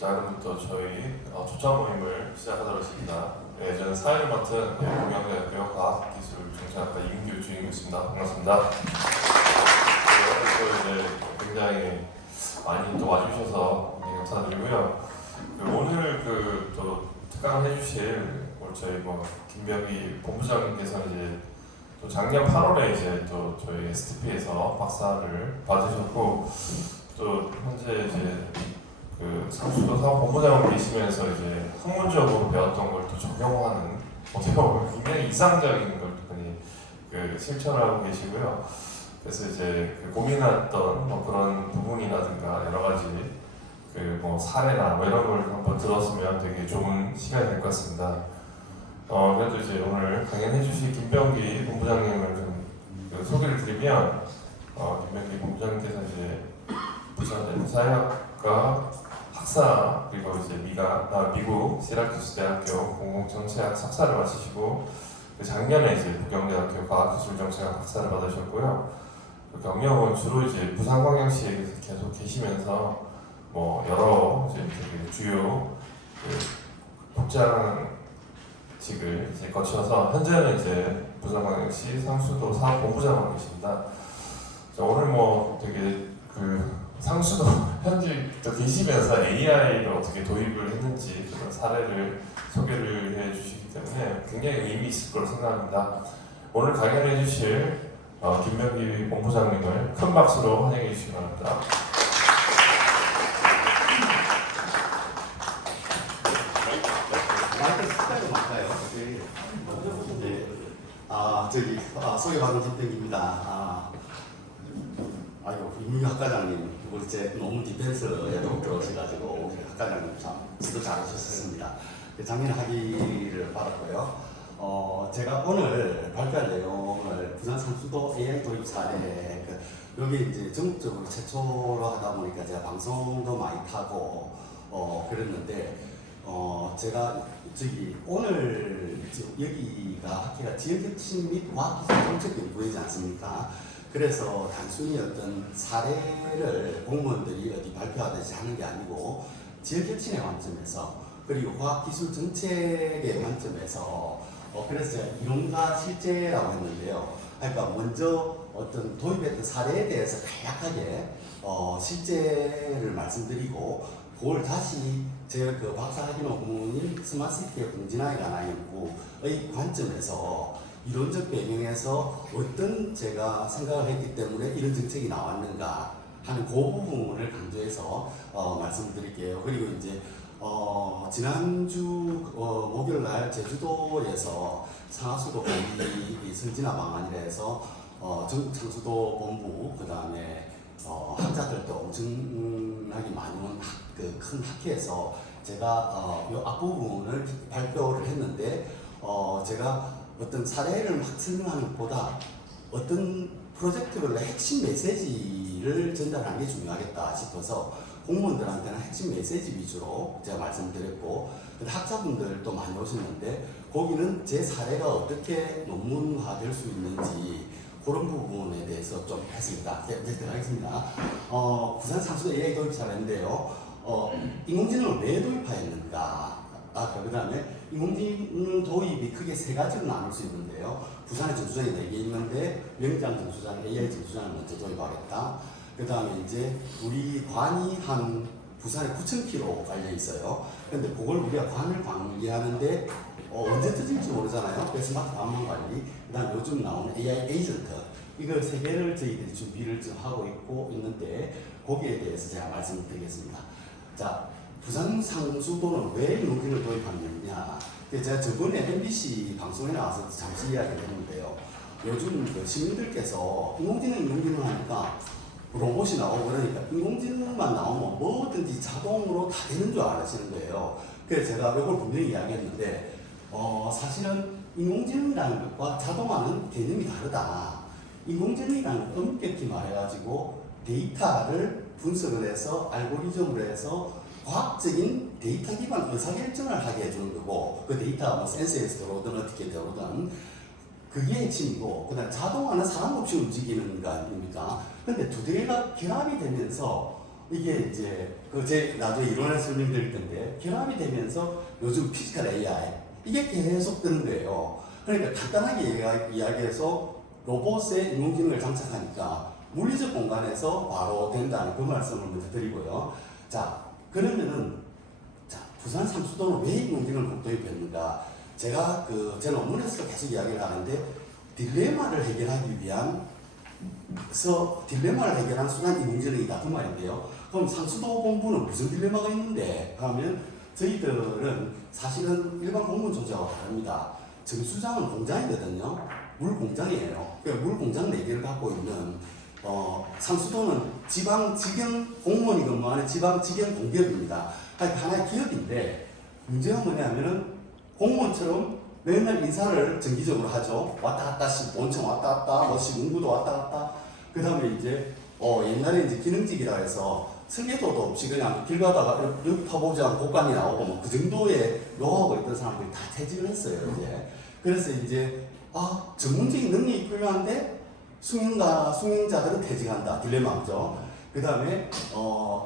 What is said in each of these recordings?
자, 그럼부터 저희 초청 모임을 시작하도록 하겠습니다. 네, 저는 사회를 맡은 동양대학교 과학기술정책학과 이민규 주임이었습니다. 반갑습니다. 네, 또 이제 굉장히 많이 또 와주셔서 굉장히 감사드리고요. 오늘 또 특강을 해주실 저희 김병기 본부장님께서 이제 또 작년 8월에 이제 또 저희 STP에서 박사를 받으셨고 또 현재 이제 상수도 사업본부장으로 계시면서 이제 학문적으로 배웠던 걸 또 적용하는 어떻게 보면 굉장히 이상적인 걸 실천하고 계시고요. 그래서 이제 고민했던 그런 부분이라든가 여러 가지 사례나 이런 걸 한번 들었으면 되게 좋은 시간이 될 것 같습니다. 그래도 이제 오늘 강연해 주실 김병기 본부장님을 좀 소개를 드리면 김병기 본부장님께서 이제 부산 사회학과 학사 그리고 이제 미국 시라큐스 대학교 공공정책학 석사를 마치시고 작년에 이제 북경대학교 과학기술정책학 학사를 받으셨고요. 경력은 주로 이제 부산광역시에 계속 계시면서 여러 이제 되게 주요 복장직을 이제 거쳐서 현재는 이제 부산광역시 상수도 사업본부장으로 계십니다. 자, 오늘 되게 상수도 현직 계시면서 AI를 어떻게 도입을 했는지 그런 사례를 소개를 해주시기 때문에 굉장히 의미 있을 거로 생각합니다. 오늘 강연해 주실 김병기 본부장님을 큰 박수로 환영해 주시기 바랍니다. 마이크 스타일은 맞나요? 네. 소개받은 김병기입니다. 아이고, 이민규 학과장님, 이제 너무 디펜스에 들어오셔가지고 학과장님 참 지도 잘하셨습니다. 작년 학위를 받았고요. 제가 오늘 발표할 내용을 부산 상수도 AI 도입 사례, 여기 이제 전국적으로 최초로 하다 보니까 제가 방송도 많이 타고 그랬는데 제가 오늘 여기가 학회가 지역혁신 및 과학기술 정책연구회이지 않습니까? 그래서 단순히 어떤 사례를 공무원들이 어디 발표하듯이 하는 게 아니고 지역혁신의 관점에서 그리고 과학기술 정책의 관점에서 그래서 제가 이론과 실제라고 했는데요. 그러니까 먼저 어떤 도입했던 사례에 대해서 간략하게 실제를 말씀드리고 그걸 다시 제 박사학위 논문인 스마트시티의 공진화에 관한 연구의 관점에서 이론적 배경에서 어떤 제가 생각을 했기 때문에 이런 정책이 나왔는가 하는 그 부분을 강조해서 말씀드릴게요. 그리고 이제 지난주 목요일날 제주도에서 상하수도 관리 선진화 방안이라 해서 전국 상수도 본부 그 다음에 학자들도 엄청나게 많이 온 큰 학회에서 제가 이 앞부분을 발표를 했는데 제가 어떤 사례를 막 설명하는 것보다 어떤 프로젝트별로 핵심 메시지를 전달하는 게 중요하겠다 싶어서 공무원들한테는 핵심 메시지 위주로 제가 말씀드렸고 학자분들도 많이 오셨는데 거기는 제 사례가 어떻게 논문화될 수 있는지 그런 부분에 대해서 좀 했습니다. 이제 들어가겠습니다. 부산 상수도 AI 도입 사례인데요. 인공지능을 왜 도입하였는가? 그 다음에 인공지능 도입이 크게 세 가지로 나눌 수 있는데요. 부산에 전수장이 4개 있는데 명장 전수장, AI 전수장을 먼저 도입하겠다. 그 다음에 이제 우리 관이 한 부산에 9,000km 깔려 있어요. 근데 그걸 우리가 관을 관리하는데 언제 터질지 모르잖아요. 그래서 스마트 관만 관리, 그 다음 요즘 나오는 AI 에이전트, 이걸 3개를 저희들이 준비를 좀 하고 있는데 거기에 대해서 제가 말씀을 드리겠습니다. 자, 부산 상수도는 왜 인공지능을 도입하느냐? 제가 저번에 MBC 방송에 나와서 잠시 이야기를 했는데요. 요즘 시민들께서 인공지능 하니까 로봇이 나오고 그러니까 인공지능만 나오면 뭐든지 자동으로 다 되는 줄 아시는 거예요. 그래서 제가 이걸 분명히 이야기했는데 사실은 인공지능이라는 것과 자동화는 개념이 다르다. 인공지능이라는 건 엄격히 말해가지고 데이터를 분석을 해서 알고리즘으로 해서 과학적인 데이터 기반 의사결정을 하게 해주는 거고 그 데이터가 센서에서 들어오든 어떻게 들어오든 그게 핵심이고 그 다음 자동화는 사람 없이 움직이는 거 아닙니까? 근데 두 개가 결합이 되면서 이게 이제 제 나중에 이론을 설명드릴 텐데 결합이 되면서 요즘 피지컬 AI 이게 계속 뜨는 거예요. 그러니까 간단하게 이야기해서 로봇에 인공지능을 장착하니까 물리적 공간에서 바로 된다는 그 말씀을 먼저 드리고요. 자, 그러면은 부산 상수도는 왜 인공지능을 도입했는가? 제가 제 논문에서 계속 이야기를 하는데 딜레마를 해결하기 위한 딜레마를 해결한 수단 인공지능이다 그 말인데요. 그럼 상수도 공부는 무슨 딜레마가 있는데 하면 저희들은 사실은 일반 공무원 조직하고 다릅니다. 정수장은 공장이거든요. 물 공장이에요. 그러니까 물 공장 4개를 갖고 있는 상수도는 지방 공무원이 근무하는 지방 직영 공기업입니다. 그러니까 하나의 기업인데 문제가 뭐냐면은 공무원처럼 맨날 인사를 정기적으로 하죠. 왔다 갔다 원청 왔다 갔다 시군구도 왔다 갔다. 그 다음에 이제 옛날에 이제 기능직이라 해서 설계도도 없이 그냥 길 가다가 여기 타보자 고관이 나오고 뭐 그 정도의 노하우가 있던 사람들이 다 퇴직을 했어요. 이제 그래서 이제 전문적인 능력이 필요한데 승용자들은 퇴직한다. 딜레마죠. 그 다음에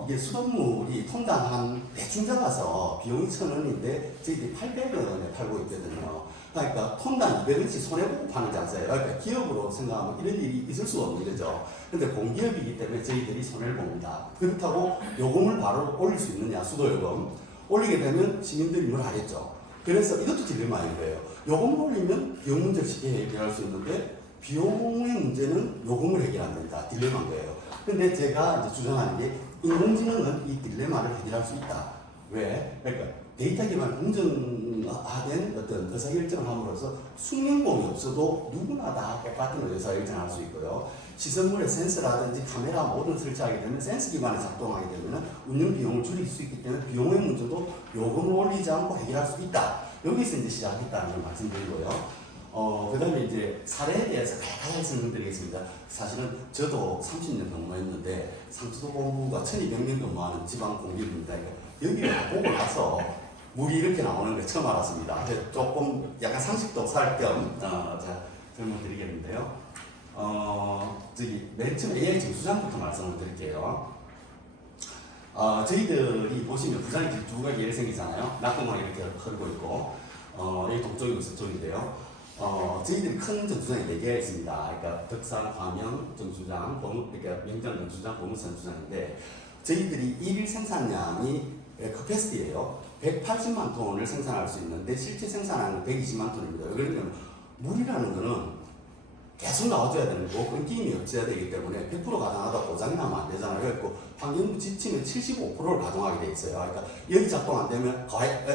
이게 수돗물이 톤당 한 대충 잡아서 비용이 1,000원인데 저희들이 800원에 팔고 있거든요. 그러니까 톤당 200원씩 손해보고 파는 장사예요. 그러니까 기업으로 생각하면 이런 일이 있을 수가 없는 거죠. 근데 공기업이기 때문에 저희들이 손해를 봅니다. 그렇다고 요금을 바로 올릴 수 있느냐, 수도요금. 올리게 되면 시민들이 뭘 하겠죠. 그래서 이것도 딜레마인 거예요. 요금을 올리면 비용 문제를 쉽게 해결할 수 있는데 비용의 문제는 요금을 해결 안 된다. 딜레마인 거예요. 근데 제가 이제 주장하는 게 인공지능은 이 딜레마를 해결할 수 있다. 왜? 그러니까 데이터 기반 공정화된 어떤 의사결정을 함으로써 숙련공이 없어도 누구나 다 똑같은 의사결정을 할 수 있고요. 시설물에 센서라든지 카메라 모든 설치하게 되면 센서 기반에 작동하게 되면 운영 비용을 줄일 수 있기 때문에 비용의 문제도 요금을 올리지 않고 해결할 수 있다. 여기서 이제 시작했다는 걸 말씀드리고요. 그 다음에 이제 사례에 대해서 간단하게 설명드리겠습니다. 사실은 저도 30년 근무했는데 상수도 공부가 1200명 근무하는 지방 공기업입니다. 여기를 보고 나서 물이 이렇게 나오는 걸 처음 알았습니다. 조금 약간 상식도 살 겸 설명드리겠는데요. 맨 처음 AI 정수장부터 말씀을 드릴게요. 저희들이 보시면 부산이 두 가지 예를 생기잖아요. 낙동강 이렇게 흐르고 있고, 여기 동쪽이고 서쪽인데요. 저희들이 큰 정수장이 4개가 있습니다. 그러니까 덕산, 화명 정수장, 그러니까 명장 정수장, 보문산 정수장인데 저희들이 일일 생산량이 커패시티예요. 180만 톤을 생산할 수 있는데 실제 생산량은 120만 톤입니다. 그러면 물이라는 거는 계속 나와줘야 되는 거고 끊김이 없어야 되기 때문에 100% 가동하다 고장이 나면 안 되잖아요. 그래서 환경부 지침에 75%를 가동하게 돼 있어요. 그러니까 여기 작동 안 되면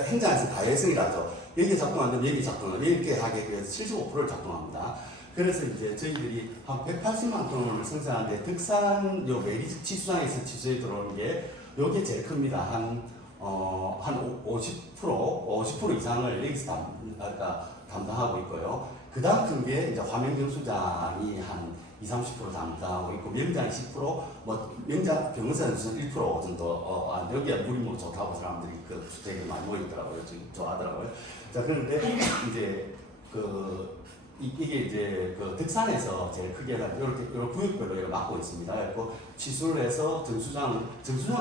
행정에서 가해성이라죠. 여기 작동 안 되면 여기 작동을 이렇게 하게 돼서 75%를 작동합니다. 그래서 이제 저희들이 한 180만 톤을 생산하는데 덕산 요 메리 치수장에서 치수에 들어오는 게 요게 제일 큽니다. 한 50% 이상을 여기서 담당하고 있고요. 그 다음 큰 게 이제 화명정수장이 한 20-30% 담당하고 있고, 명장이 10%, 명장 병원사는 1% 정도, 여기가 물이 뭐 좋다고 사람들이 되게 많이 모이더라고요. 좋아하더라고요. 자, 그런데 이제 이게 이제 덕산에서 제일 크게 이렇게 구역별로 이렇게 막고 있습니다. 그리고 치수를 해서 정수장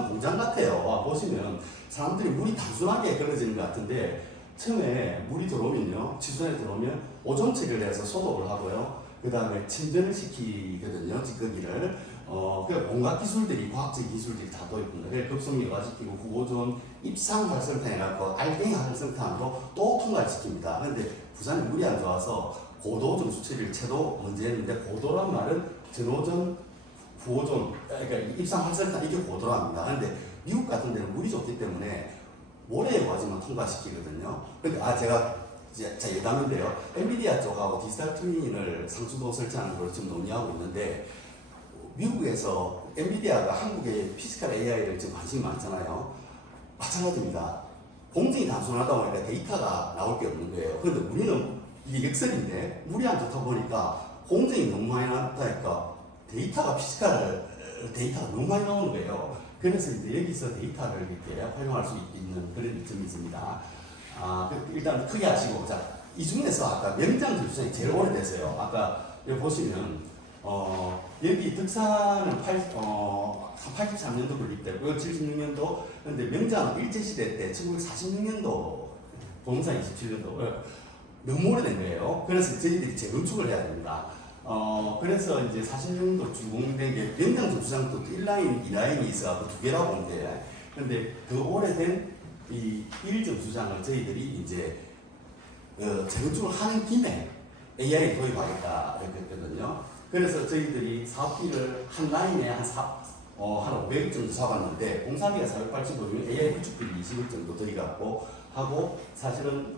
공장 같아요. 보시면 사람들이 물이 단순하게 걸러지는 것 같은데 처음에 물이 들어오면요, 치수장에 들어오면 오존 처리를 해서 소독을 하고요. 그 다음에 침전을 시키거든요, 찌꺼기를. 그러니까 온갖 기술들이, 과학적 기술들이 다 도입됩니다. 그래서 급성 여과시키고 구오존 입상 활성탄 해갖고 알갱이 활성탄으로 또 통과시킵니다. 그런데 부산이 물이 안 좋아서 고도 정수 처리를 채도 문제였는데, 고도란 말은 전오존, 구오존, 그러니까 입상 활성탄 이게 고도랍니다. 그런데 미국 같은 데는 물이 좋기 때문에 모래의 과정만 통과시키거든요. 근데 제가 예담인데요. 엔비디아 쪽하고 디지털 트윈을 상수도 설치하는 걸 지금 논의하고 있는데, 미국에서 엔비디아가 한국의 피지컬 AI를 지금 관심이 많잖아요. 마찬가지입니다. 공정이 단순하다 보니까 데이터가 나올 게 없는 거예요. 그런데 우리는 이게 역설인데 물이 안 좋다 보니까 공정이 너무 많이 나왔다니까 데이터가 데이터가 너무 많이 나오는 거예요. 그래서 이제 여기서 데이터를 이렇게 활용할 수 있는 그런 점이 있습니다. 일단 크게 하시고, 이 중에서 아까 명장 정수장이 제일 오래됐어요. 아까 여기 보시면, 여기 덕산은 83년도 건립됐고요. 76년도. 근데 명장 일제시대 때 1946년도, 동사 27년도. 너무 오래된 거예요. 그래서 저희들이 재건축을 해야 됩니다. 그래서 이제 46년도 준공된 게 명장 정수장도 1라인, 2라인이 있어서 두 개라고 보면 돼요. 근데 그 오래된 이 1정수장을 저희들이 이제 재건축을 하는 김에 AI 도입하겠다 이렇게 했거든요. 그래서 저희들이 사업비를 한 라인에 한 500억 정도 잡았는데 공사비가 480억이면 AI 구축비를 20억 정도 들어갔고 하고 사실은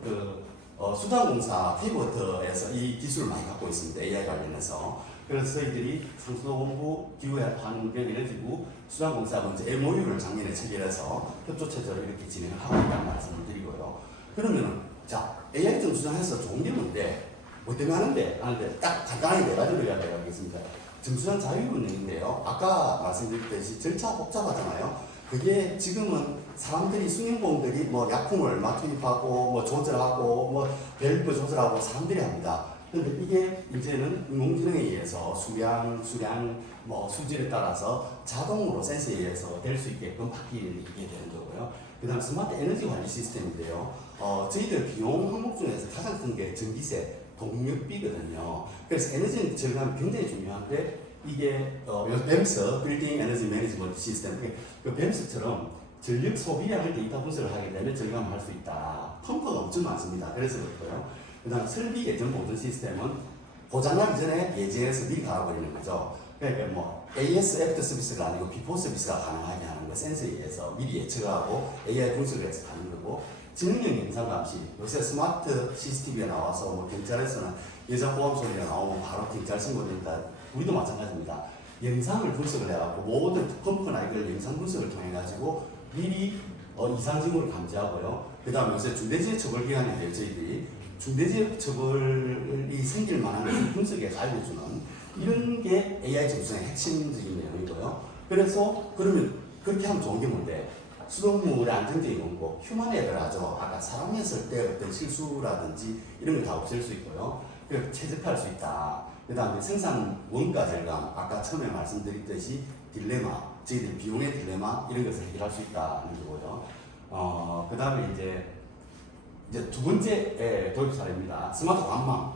수단공사 테이버워터에서 이 기술을 많이 갖고 있습니다. AI 관련해서. 그래서 저희들이 상수도본부 기후환경에너지부 수단공사 먼저 MOU를 작년에 체결해서 협조체제로 이렇게 진행을 하고 있다는 말씀을 드리고요. 그러면 자 AI 정수장에서 좋은 게 뭔데? 뭐 때문에 하는데 딱 간단하게 네 가지로 이야기하겠습니다. 정수장 자율운행인데요. 아까 말씀드렸듯이 절차 복잡하잖아요. 그게 지금은 사람들이 승용보험들이 뭐 약품을 얼마 투입하고 뭐 조절하고 뭐 밸브 조절하고 사람들이 합니다. 근데 이게 이제는 인공지능에 의해서 수량, 뭐 수질에 따라서 자동으로 센서에 의해서 될 수 있게끔 바뀌게 되는 거고요. 그 다음 스마트 에너지 관리 시스템인데요. 저희들 비용 항목 중에서 가장 큰 게 전기세, 동력비거든요. 그래서 에너지 절감이 굉장히 중요한데 이게 뱀스, 빌딩 에너지 매니지먼트 시스템, 그 뱀스처럼 전력 소비량을 데이터 분석을 하게 되면 절감을 할 수 있다. 펌프가 엄청 많습니다. 그래서 그렇고요. 그 다음 설비 예전 보전 시스템은 고장나기 전에 예제해서 미리 갈아버리는 거죠. 그러니까 뭐 AS 애프터 서비스가 아니고 비포 서비스가 가능하게 하는 거 센서에 의해서 미리 예측하고 AI 분석을 해서 가는 거고 지능형 영상 감시 요새 스마트 CCTV가 나와서 뭐 경찰에서는 여자보험 소리가 나오면 바로 경찰 신고됩니다. 우리도 마찬가지입니다. 영상을 분석을 해갖고 모든 펌프나 이걸 영상 분석을 통해 가지고 미리 이상 징후를 감지하고요. 그 다음에 요새 중대재해처벌기관이에요. 저희들이 중대재해처벌이 생길 만한 것을 분석해서 알려주는 이런 게 AI 정수장의 핵심적인 내용이고요. 그래서 그러면 그렇게 하면 좋은 게 뭔데? 수돗물의 안정적인 원고, 휴먼 에러를 하죠. 아까 사람이 했을 때 어떤 실수라든지 이런 걸 다 없앨 수 있고요. 그리고 최적화할 수 있다. 그 다음에 생산 원가 절감, 아까 처음에 말씀드렸듯이 딜레마, 저희들 비용의 딜레마 이런 것을 해결할 수 있다는 거고요. 그 다음에 이제 두 번째 도입 사례입니다. 스마트 관망.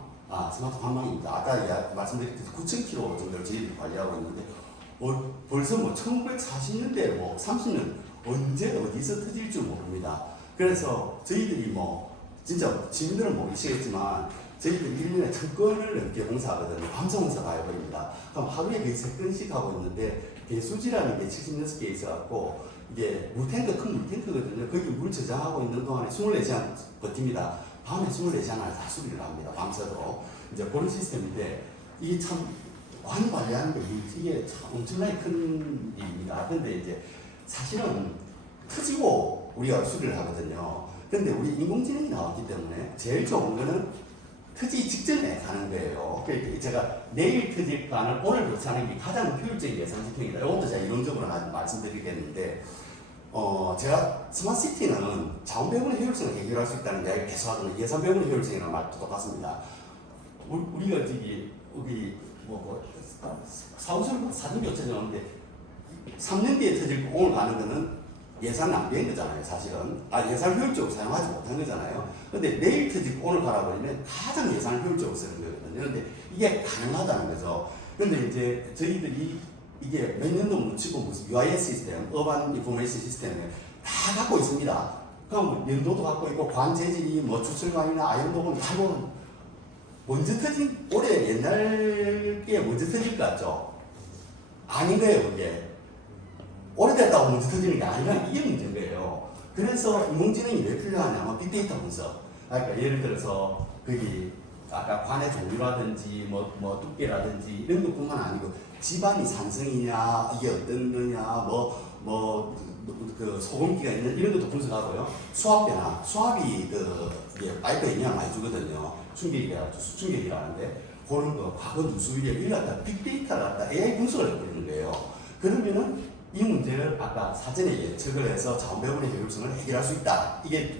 스마트 관망입니다. 아까 말씀드렸듯이 9,000km 정도를 저희들이 관리하고 있는데 벌써 뭐 1940년대 뭐 30년 언제 어디서 터질 줄 모릅니다. 그래서 저희들이 뭐 진짜 시민들은 모르시겠지만 저희들이 1년에 10건을 넘게 공사하거든요. 밤새 공사 가해버립니다. 그럼 하루에 거의 3건씩 하고 있는데 배수지라는 게 76개 있어갖고 이게 물탱크, 큰 물탱크거든요. 거기 물 저장하고 있는 동안에 24시간 버팁니다. 밤에 24시간을 다 수리를 합니다. 밤새도. 이제 그런 시스템인데 이게 참 많이 관리하는 게 이게 참 엄청나게 큰 일입니다. 근데 이제 사실은 터지고 우리가 수리를 하거든요. 근데 우리 인공지능이 나왔기 때문에 제일 좋은 거는 터지기 직전에 가는 거예요. 그러니까 제가 내일 터질 plan을 오늘 교체하는 게 가장 효율적인 예상시팅이다. 이것도 제가 이론적으로 말씀드리겠는데, 제가 스마트시티는 자원 배분의 효율성을 해결할 수 있다는 이야기를 계속 하거든요. 예산 배분의 효율성이라는 말도 똑같습니다. 우리가 여기 사무실 사진 교체를 하는데 3년 뒤에 터질 거 오늘 가는 거는 예산 낭비인 거잖아요, 사실은. 예산 효율적으로 사용하지 못한 거잖아요. 근데 내일 터지고 오늘 갈아버리면 가장 예산을 효율적으로 쓰는 거거든요. 근데 이게 가능하다는 거죠. 근데 이제 저희들이 이게 몇 년도 묻히고 무슨 UIS 시스템, 어반 인포메이션 시스템을 다 갖고 있습니다. 그럼 연도도 갖고 있고, 관재질이 뭐 주철관이나 아연도군 다 보면 먼저 터진, 올해 옛날 게 먼저 터질 것 같죠? 아닌 거예요, 그게. 오래됐다고 먼저 터지는 게 아니라 이게 문제인 거예요. 그래서 인공지능이 왜 필요하냐면 빅데이터 분석. 그러니까 예를 들어서 거기 아까 관의 종류라든지 뭐 두께라든지 이런 것뿐만 아니고 집안이 산성이냐 이게 어떤 거냐 그 소금기가 있는 이런 것도 분석하고요. 수압 변화, 수압이 이게 파이프에 영향을 많이 주거든요. 수충격이라는데 그런 거 과거 누수위력 이걸 갖다 빅데이터를 갖다 AI 분석을 해버리는 거예요. 그러면은 이 문제를 아까 사전에 예측을 해서 자원 배분의 효율성을 해결할 수 있다. 이게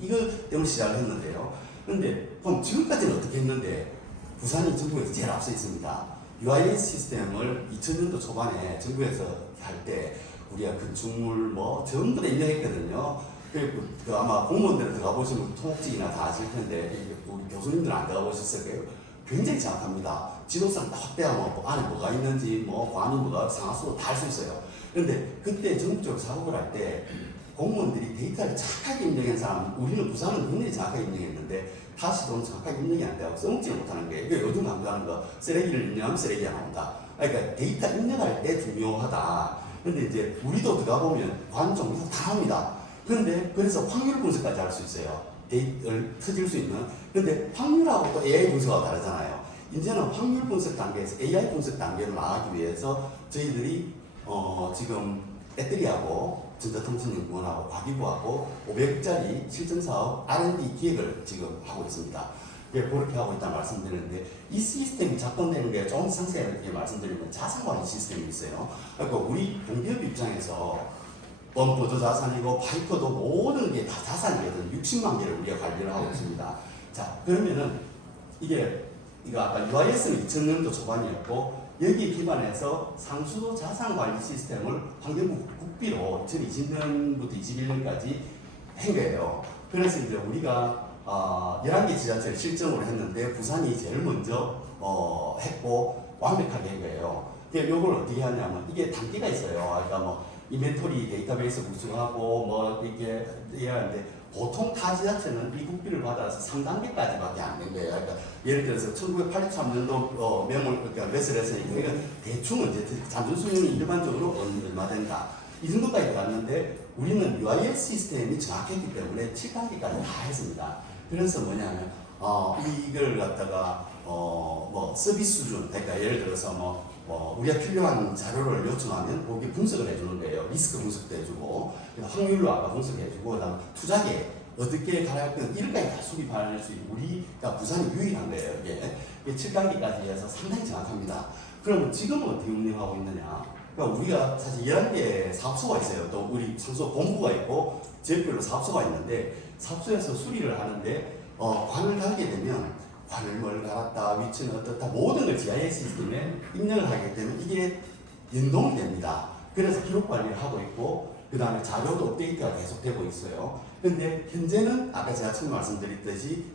이거 때문에 시작을 했는데요. 근데 그럼 지금까지는 어떻게 했는데 부산이 전국에서 제일 앞서 있습니다. UIS 시스템을 2000년도 초반에 정부에서 할 때 우리가 건축물 뭐 전부 다 인정했거든요. 그 아마 공무원들 들어가 보시면 토목직이나 다 아실 텐데 우리 교수님들은 안 들어가 보셨을 거예요. 굉장히 정확합니다. 지도상 딱 확대하면 뭐 안에 뭐가 있는지 뭐 관이 뭐가 상하수도 다 알 수 있어요. 그런데 그때 전국적으로 작업을 할 때 공무원들이 데이터를 정확하게 입력한 사람, 우리는 부산은 굉장히 정확하게 입력했는데 다시도는 정확하게 입력이 안 되고 써먹지 못하는 거예요. 이게 요즘 강조하는 거 쓰레기를 입력하면 쓰레기가 나온다. 그러니까 데이터 입력할 때 중요하다. 근데 이제 우리도 들어가 보면 관 종류가 다 합니다. 그런데 그래서 확률 분석까지 할 수 있어요. 데이터를 터질 수 있는. 근데 확률하고 또 AI 분석하고 다르잖아요. 이제는 확률 분석 단계에서 AI 분석 단계로 나가기 위해서 저희들이 지금 애들이하고 전자통신연구원하고 과기부하고 500억짜리 실전사업 R&D 기획을 지금 하고 있습니다. 그렇게 하고 있다 말씀드리는데 이 시스템이 작동되는 게 좀 상세하게 말씀드리면 자산관리 시스템이 있어요. 그러니까 우리 공기업 입장에서 범보도 자산이고 파이터도 모든 게 다 자산이거든. 60만 개를 우리가 관리를 하고 있습니다. 자, 그러면은 이거 아까 UIS는 2000년도 초반이었고 여기에 기반해서 상수도 자산관리 시스템을 환경부 국비로 2020년부터 21년까지 한 거예요. 그래서 이제 우리가 11개 지자체를 실정으로 했는데 부산이 제일 먼저 했고 완벽하게 한 거예요. 이걸 어떻게 하냐면 이게 단계가 있어요. 그러니까 뭐 인벤토리 데이터베이스 구축하고 뭐 이렇게 해야 하는데 보통 타 지자체는 이 국비를 받아서 3단계까지밖에 안 된 거예요. 그러니까 예를 들어서 1983년도 명을 그러니까 레스를 했으니까 그러니까 대충 이제 잠수 수명이 일반적으로 얼마 된다. 이 정도까지 갔는데 우리는 UIS 시스템이 정확했기 때문에 7단계까지 다 했습니다. 그래서 뭐냐면 이걸 갖다가 뭐 서비스 수준, 그러니까 예를 들어서 우리가 필요한 자료를 요청하면 거기에 분석을 해주는 거예요. 리스크 분석도 해주고, 확률로 아까 분석해주고, 그다음 투자계 어떻게 가야 건 이런까지 다 수립할 수 있고, 우리가 부산이 유일한 거예요. 이게 7단계까지 해서 상당히 정확합니다. 그러면 지금은 어떻게 운영하고 있느냐? 그러니까 우리가 사실 11개 사업소가 있어요. 또 우리 상소 본부가 있고, 지역별로 사업소가 있는데, 사업소에서 수리를 하는데, 관을 달게 되면 관을 뭘 갈았다, 위치는 어떻다, 모든 걸 GIS 시스템에 입력을 하기 때문에 이게 연동이 됩니다. 그래서 기록 관리를 하고 있고, 그 다음에 자료도 업데이트가 계속되고 있어요. 근데 현재는 아까 제가 처음 말씀드렸듯이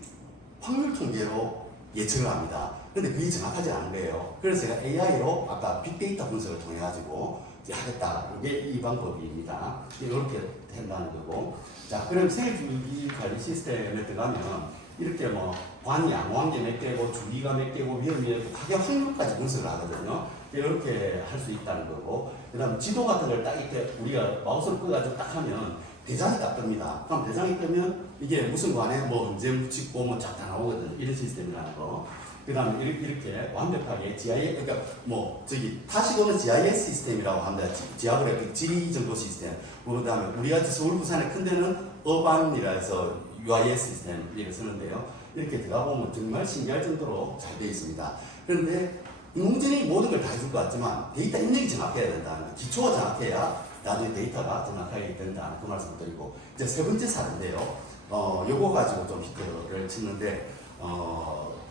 확률 통계로 예측을 합니다. 근데 그게 정확하지 않은 거예요. 그래서 제가 AI로 아까 빅데이터 분석을 통해 가지고 하겠다. 이게 이 방법입니다. 이렇게 된다는 거고. 자, 그럼 세계주기 관리 시스템에 들어가면 이렇게 뭐 관이 양호한 게 몇 개고 주기가 몇 개고 위험이 가격 확률까지 분석을 하거든요. 이렇게 할 수 있다는 거고. 그다음 지도 같은 걸 딱 이렇게 우리가 마우스를 꺼가지고 딱 하면 대장이 딱 뜹니다. 그럼 대장이 뜨면 이게 무슨 관에 뭐 언제 짓고 뭐 쫙 다 나오거든요. 이런 시스템이라는 거. 그 다음에 이렇게 완벽하게 GIS, 그러니까 뭐 저기 타시도는 GIS 시스템이라고 합니다. 지하그래픽 지리정보 시스템. 그 다음에 우리가 서울 부산의 큰 데는 어반이라 해서 UIS 시스템 이렇게 쓰는데요. 이렇게 들어가 보면 정말 신기할 정도로 잘 되어 있습니다. 그런데 인공지능이 모든 걸 다 해줄 것 같지만 데이터 입력이 정확해야 된다는 거. 기초가 정확해야 나중에 데이터가 정확하게 된다는 그 말씀을 드리고, 이제 세 번째 사례인데요. 요거 가지고 좀 히트를 치는데,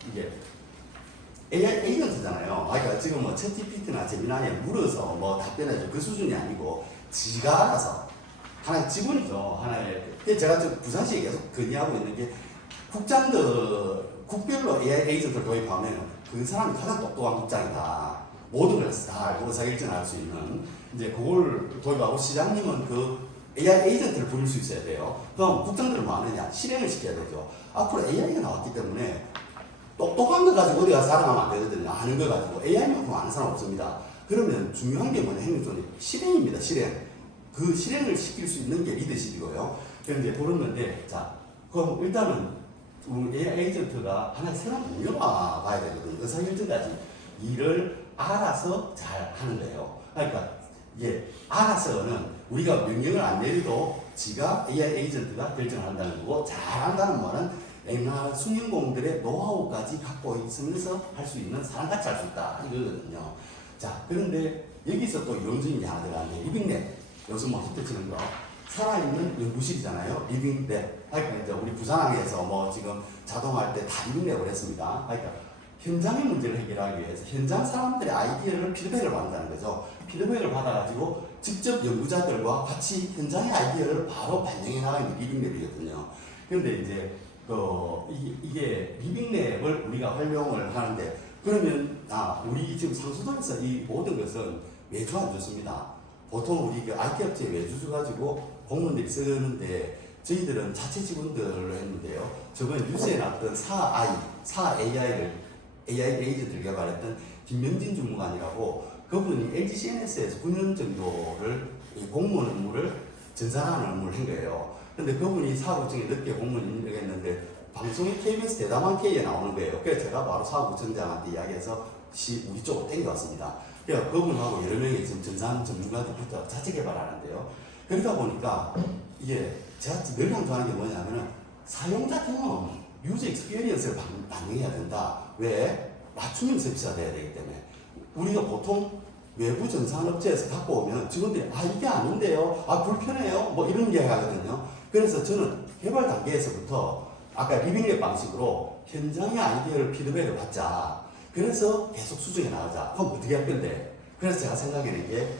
이게 AI 에이전트잖아요. 그러니까 지금 뭐 챗GPT나 제미나이에 물어서 뭐 답변해줘 그 수준이 아니고 지가 알아서 하나의 직원이죠. 하나의. 제가 저 부산시에 계속 건의하고 있는 게 국별로 AI 에이전트를 도입하면 그 사람이 가장 똑똑한 국장이다. 모든 걸 다 알고 의사결정을 할 수 있는 이제 그걸 도입하고 시장님은 그 AI 에이전트를 부를 수 있어야 돼요. 그럼 국장들은 뭐 하느냐? 실행을 시켜야 되죠. 앞으로 AI가 나왔기 때문에 똑똑한 거 가지고 어디 가서 자랑하면 안 되거든요. 아는 거 가지고. AI만큼 아는 사람 없습니다. 그러면 중요한 게 뭐냐? 행정조리. 실행입니다. 실행. 그 실행을 시킬 수 있는 게 리더십이고요. 그런데 그런 건데, 자, 그럼 일단은 AI 에이전트가 하나의 새로운 동료가 봐야 되거든요. 의사결정까지 일을 알아서 잘 하는 거예요. 그러니까 이게 알아서는 우리가 명령을 안 내려도 지가 AI 에이전트가 결정을 한다는 거고, 잘한다는 말은 옛날 숙련공들의 노하우까지 갖고 있으면서 할 수 있는 사람같이 할 수 있다 이거거든요. 자, 그런데 여기서 또 이론적인 게 하나 들어가는데 리빙랩, 요즘 뭐 히트 치는 거 살아있는 연구실이잖아요. 리빙랩. 그러니까 이제 우리 부산항에서 뭐 지금 자동화할 때 다 리빙랩을 했습니다. 그러니까 현장의 문제를 해결하기 위해서 현장 사람들의 아이디어를 피드백을 받는다는 거죠. 피드백을 받아가지고 직접 연구자들과 같이 현장의 아이디어를 바로 반영해 나가는 게 리빙랩이거든요. 그런데 이제 이게 리빙랩을 우리가 활용을 하는데 그러면 우리 지금 상수도에서 이 모든 것은 외주 안 줬습니다. 보통 우리 그 IT 업체 외주 줘가지고 공무원들이 쓰는데 저희들은 자체 직원들로 했는데요. 저번에 뉴스에 나왔던 사 AI를 AI 에이전트를 개발했던 김명진 주무관이라고 그분이 LG CNS에서 9년 정도를 이 공무원 업무를 전산하는 업무를 한 거예요. 근데 그분이 사업부청에 늦게 공무원 인력했는데 방송이 KBS 대담한 K에 나오는 거예요. 그래서 제가 바로 사업부청장한테 이야기해서 우리 쪽으로 땡겨왔습니다. 그래서 그분하고 여러 명이 지금 전산 전문가들 붙어 자체 개발하는데요. 그러다 보니까 이게 제가 늘 강조하는 게 뭐냐면은 사용자 경험, 유저 익스피리언스를 반영해야 된다. 왜? 맞춤형 서비스가 돼야 되기 때문에. 우리가 보통 외부 전산업체에서 갖고 오면 직원들이 이게 아닌데요, 불편해요, 뭐 이런 이야기 하거든요. 그래서 저는 개발 단계에서부터 아까 리빙랩 방식으로 현장의 아이디어를 피드백을 받자. 그래서 계속 수정해 나가자. 그럼 어떻게 할 건데? 그래서 제가 생각하는 게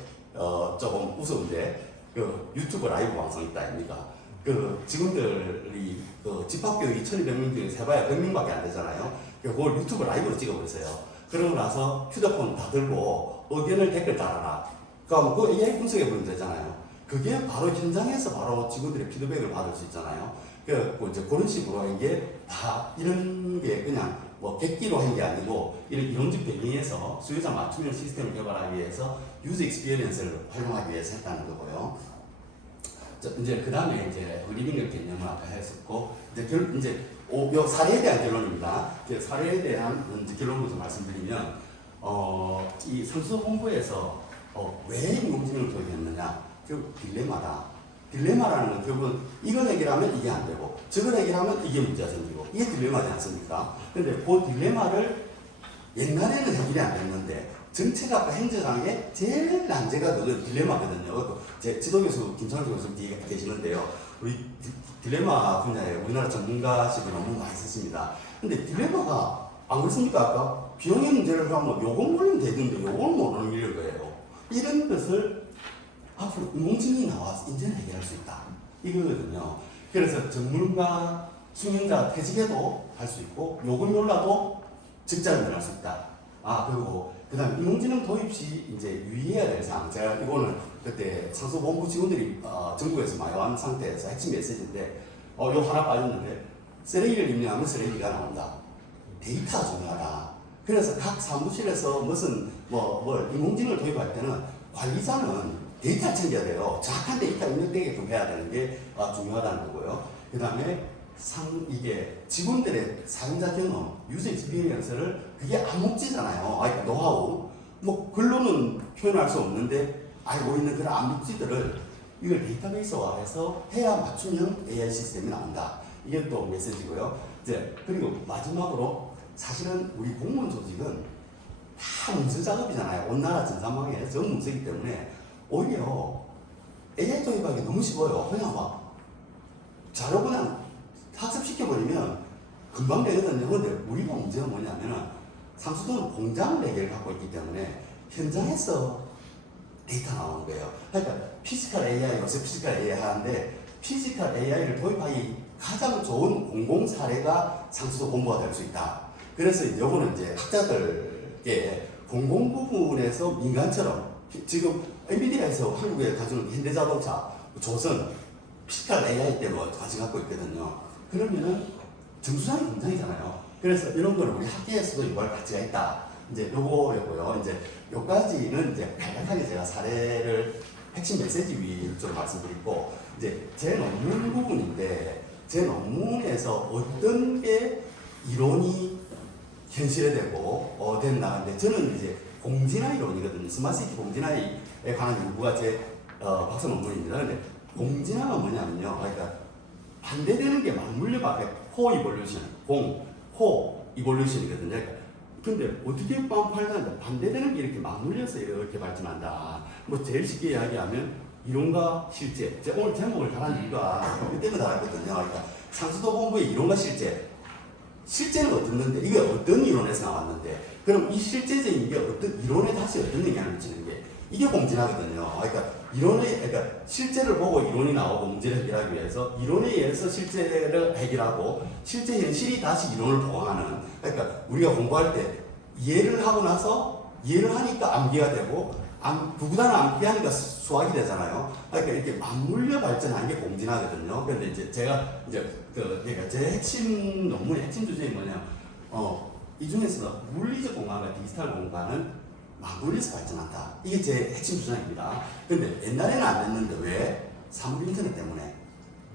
조금 우스운데 그 유튜브 라이브 방송 있다 아닙니까? 그 직원들이 그 집합교육이 1200명 중에 세봐야 100명밖에 안 되잖아요. 그걸 유튜브 라이브로 찍어버렸어요. 그러고 나서 휴대폰 다 들고 의견을 댓글 달아라. 그럼 그 AI 분석해 보면 되잖아요. 그게 바로 현장에서 바로 직원들의 피드백을 받을 수 있잖아요. 그 이제 그런 식으로 이게 다 이런 게 그냥 뭐 객기로 한 게 아니고 이런 이론적 배경에서 수요자 맞춤형 시스템을 개발하기 위해서 유저 익스피리언스를 활용하기 위해서 했다는 거고요. 이제 그 다음에 이제 리빙랩 개념을 아까 했었고 이제 요 사례에 대한 결론입니다. 이제 사례에 대한 이제 결론부터 말씀드리면 이 상수도 본부에서 왜 인공지능을 도입했느냐 그 딜레마라는 건 결국은 이걸 해결하면 이게 안 되고 저걸 해결하면 이게 문제가 생기고 이게 딜레마지 않습니까? 근데 그 딜레마를 옛날에는 해결이 안 됐는데 정책학과 행정학의 제일 난제가 그건 딜레마거든요. 제 지도교수 김창수 교수 뒤에 계시는데요. 우리 딜레마 분야에 우리나라 전문가식을 너무 많이 썼습니다. 근데 딜레마가 안 그렇습니까? 아까 비용의 문제를 하면 요걸 모르면 되는데 요걸 모르는 이런 거예요. 이런 것을 앞으로 인공지능이 나와서 인제는 해결할 수 있다. 이거거든요. 그래서 전문가, 수행자 퇴직해도 할 수 있고 요걸 몰라도 직장을 면할 수 있다. 그리고 그 다음 인공지능 도입 시 이제 유의해야 될 사항. 제가 이거는 그때 상수본부 직원들이 전국에서 많이 왔는 상태에서 핵심 메시지인데 요 하나 빠졌는데 쓰레기를 입력하면 쓰레기가 나온다. 데이터가 중요하다. 그래서 각 사무실에서 무슨 뭘 인공지능을 도입할 때는 관리자는 데이터를 챙겨야 돼요. 정확한 데이터 입력되게끔 해야 되는 게 중요하다는 거고요. 그 다음에 이게 직원들의 사용자 경험, 유저 익스피리언스를 그게 암묵지잖아요. 노하우. 뭐 글로는 표현할 수 없는데 알고 있는 그런 암묵지들을 이걸 데이터베이스화해서 해야 맞춤형 AI 시스템이 나온다. 이게 또 메시지고요. 이제 그리고 마지막으로 사실은 우리 공무원 조직은 다 문서 작업이잖아요. 온 나라 전산망에 전 문서이기 때문에 오히려 AI 도입하기 너무 쉬워요. 그냥 막 자료 그냥 학습시켜버리면 금방 되거든요. 근데 우리가 문제가 뭐냐면은 상수도는 공장 레벨을 갖고 있기 때문에 현장에서 데이터 나오는 거예요. 그러니까 피지컬 AI, 요새 피지컬 AI 하는데 피지컬 AI를 도입하기 가장 좋은 공공 사례가 상수도 본부가 될 수 있다. 그래서 이거는 이제 학자들께 공공 부분에서 민간처럼 지금 엔비디아에서 한국에 가져온 현대자동차, 조선, 피지컬 AI 때문에 가져갖고 있거든요. 그러면은 정수장이 공장이잖아요. 그래서 이런 걸 우리 학계에서도 이걸 가치가 있다. 이제 요거였고요. 이제 요까지는 이제 간략하게 제가 사례를 핵심 메시지 위주로 말씀드리고 이제 제 논문 부분인데 제 논문에서 어떤 게 이론이 현실화되고 됐나는데 저는 이제 공진화 이론이거든요. 스마트시티 공진화에 관한 연구가 제 박사 논문입니다. 근데 공진화가 뭐냐면요. 그러니까 반대되는 게 맞물려봐. 코이볼루션, 코이볼루션이거든요. 근데 어떻게 반발하는데 반대되는 게 이렇게 맞물려서 이렇게 발전한다. 뭐 제일 쉽게 이야기하면 이론과 실제. 제가 오늘 제목을 달한 이유가 그때문에 달았거든요. 그러니까 상수도 본부의 이론과 실제. 실제는 어떻는데 이게 어떤 이론에서 나왔는데 그럼 이 실제적인 게 어떤 이론에 다시 어떤 영향을 미치는 게 이게 공진하거든요. 그러니까 그러니까 실제를 보고 이론이 나오고 문제를 해결하기 위해서 이론에 의해서 실제를 해결하고 실제 현실이 다시 이론을 보강하는. 그러니까 우리가 공부할 때 이해를 하고 나서 이해를 하니까 암기가 되고 구구단을 암기하니까 수학이 되잖아요. 그러니까 이렇게 맞물려 발전하는 게 공진하거든요. 그런데 이제 제가 이제 그러니까 제 핵심 논문의 핵심 주제는 뭐냐? 이 중에서 물리적 공간과 디지털 공간은 맞물려서 발전한다. 이게 제 핵심 주장입니다. 근데 옛날에는 안 됐는데 왜? 사물 인터넷 때문에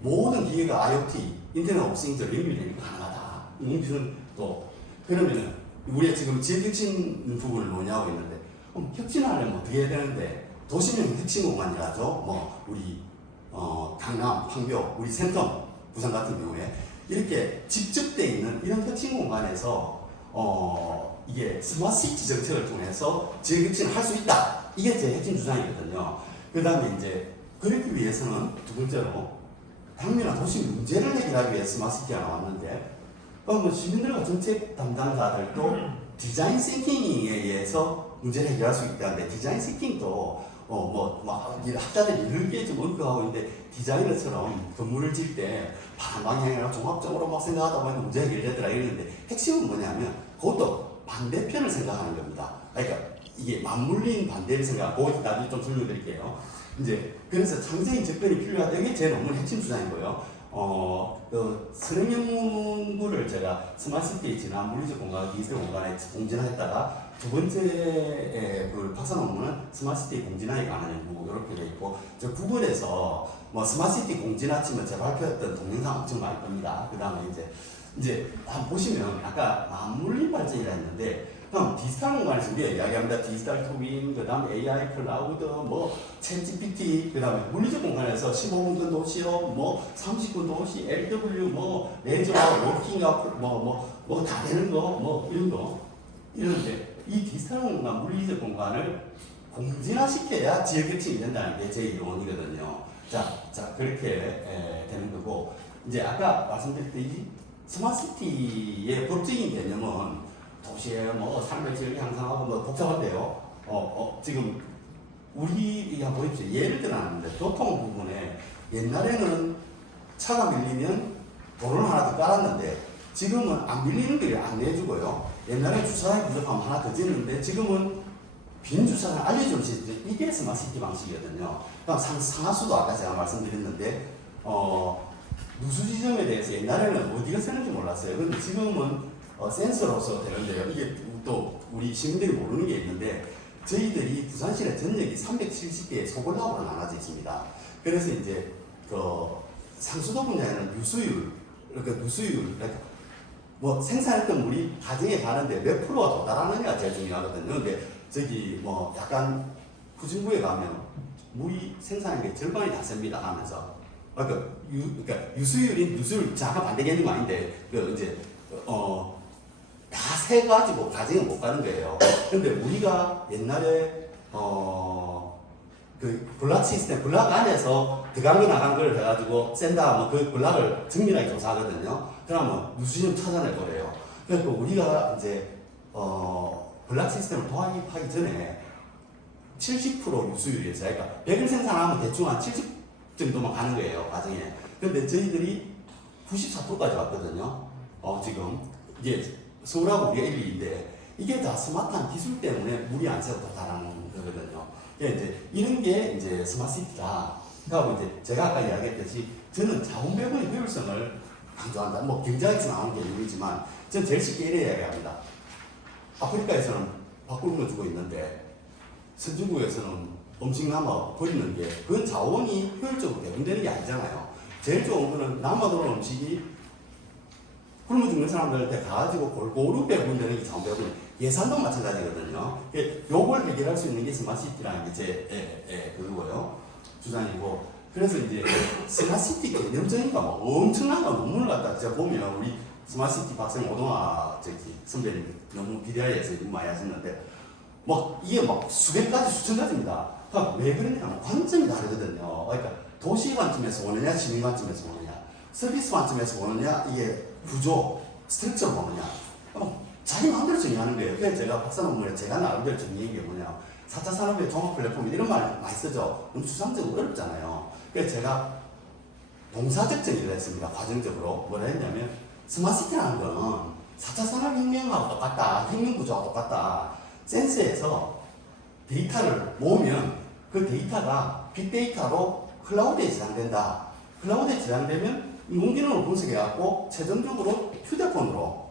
모든 기계가 IoT, 인터넷 오브 싱스로 연결되니까 가능하다. 이것은 또 그러면은 우리가 지금 지역혁신 부분을 논의하고 있는데 그럼 혁신하려면 어떻게 해야 되는데 도시명 핵심 공간이라죠. 뭐 우리 강남, 황교, 우리 센텀, 부산 같은 경우에 이렇게 집적되어 있는 이런 혁신 공간에서 이게 스마트시티 정책을 통해서 지역혁신을 할 수 있다. 이게 제 핵심 주장이거든요. 그 다음에 이제 그러기 위해서는 두 번째로 당면한 도시 문제를 해결하기 위해 스마트시티가 나왔는데 그럼 시민들과 정책 담당자들도 디자인 싱킹에 의해서 문제를 해결할 수 있다는데 디자인 싱킹도 학자들이 이렇게 좀 언급하고 있는데 디자이너처럼 건물을 질 때 바람 방향이랑 종합적으로 막 생각하다 보면 문제 해결되더라 이러는데 핵심은 뭐냐면 그것도 반대편을 생각하는 겁니다. 그러니까 이게 맞물린 반대를 생각하고 나중에 좀 설명드릴게요. 이제 그래서 창의적인 접근이 필요하다. 이게 제 논문 핵심 주장이고요. 선행연구를 제가 스마트시티에 지난 물리적 공간, 디지털 공간에 공진하였다가 두 번째 그 박사 논문은 스마트시티 공진화에 관한 연구 이렇게 되어 있고 저 구글에서 뭐 스마트시티 공진화 치면 제가 발표했던 동영상 엄청 많이 뜹니다. 그 다음에 이제 한번 보시면 아까 맞물린 발전이라 했는데 그럼 디지털 공간에서 우리가 이야기합니다. 디지털 트윈, 그 다음에 AI 클라우드, 뭐 챗GPT, 그 다음에 물리적 공간에서 15분권 도시업, 뭐 30분 도시, LW, 뭐 레저와 워킹아웃, 뭐 다 되는 거, 뭐 이런 거 이런데 이 디지털 공간, 물리적 공간을 공진화시켜야 지역혁신이 된다는 게 제 이론이거든요. 자 그렇게 되는 거고 이제 아까 말씀드렸듯이 스마트시티의 법적인 개념은 도시의 뭐 삶의 질을 향상하고 뭐 복잡한데요. 지금 우리 한번 보십시오. 예를 들어놨는데 교통 부분에 옛날에는 차가 밀리면 도로를 하나 더 깔았는데 지금은 안 밀리는 길 안 내주고요. 옛날에 주차장이 부족하면 하나 더 짓는데 지금은 빈 주차장 알려주는 시스템 이게 스마트시티 방식이거든요. 그럼 상하수도 아까 제가 말씀드렸는데 누수 지점에 대해서 옛날에는 어디가 쓰는지 몰랐어요. 근데 지금은 센서로서 되는데요. 이게 또 우리 시민들이 모르는 게 있는데 저희들이 부산시내 전역이 370개의 소굴락으로 나눠져 있습니다. 그래서 이제 그 상수도 분야에는 누수율, 그러니까 뭐 생산했던 물이 가정에 가는데 몇 프로가 도달하느냐가 제일 중요하거든요. 근데 저기 뭐 약간 후진부에 가면 물이 생산한 게 절반이 다 셉니다 하면서 그러니까 유수율이 누수율 잠깐 반대 개념 아닌데 다 세가지고 가정에 못 가는 거예요. 근데 우리가 옛날에 그 블락 시스템, 블락 안에서 들어간 거 나간 걸 해가지고 센다 하면 그 블락을 정밀하게 조사하거든요. 그러면 누수점 찾아낼 거예요. 그래서 우리가 이제 블락 시스템을 도입하기 전에 70% 유수율이었어요. 그러니까 100을 생산하면 대충 한 70 정도만 가는 거예요, 과정에. 근데 저희들이 94%까지 왔거든요. 지금 이게 서울하고 우리가 1, 2인데 이게 다 스마트한 기술 때문에 물이 안 새고 도달하는 거거든요. 이제 이런 게 이제 스마트시티다. 그리고 이제 제가 아까 이야기했듯이 저는 자원 배분의 효율성을 강조한다. 뭐 경제학에서 나오는 게 있지만 저는 제일 쉽게 이래 이야기합니다. 아프리카에서는 밥굶어 주고 있는데 선진국에서는 음식 남아 버리는 게 그건 자원이 효율적으로 배분되는 게 아니잖아요. 제일 좋은 거는 남아 돌아온 음식이 굶어 죽는 사람들한테 가지고 골고루 배분되는 게 자원 배분. 예산도 마찬가지거든요. 요걸 해결할 수 있는 게 스마트시티라는 게 제 그거고요. 주장이고. 그래서 이제 스마트시티 개념적인가 뭐 엄청난 거 논문을 갖다 제가 보면 우리 스마트시티 박사님 오동아 선배님 너무 비대하에서 많이 하셨는데 막 이게 막 수백 가지 수천 가지입니다. 그러니까 왜 그러냐면 관점이 다르거든요. 그러니까 도시 관점에서 오느냐 시민 관점에서 오느냐 서비스 관점에서 오느냐 이게 구조 스트럭처가 뭐냐? 자기 마음대로 정의하는 거예요. 그래서 제가 박사 논문에 제가 나름대로 정의한 게 뭐냐? 4차 산업의 종합 플랫폼 이런 말 많이 쓰죠. 너무 추상적으로 어렵잖아요. 그래서 제가 동사적 정의를 했습니다. 과정적으로. 뭐라 했냐면 스마트시티라는 거는 4차 산업혁명하고 똑같다. 혁명 구조하고 똑같다. 센서에서 데이터를 모으면 그 데이터가 빅데이터로 클라우드에 저장된다. 클라우드에 저장되면 인공지능으로 분석해갖고 최종적으로 휴대폰으로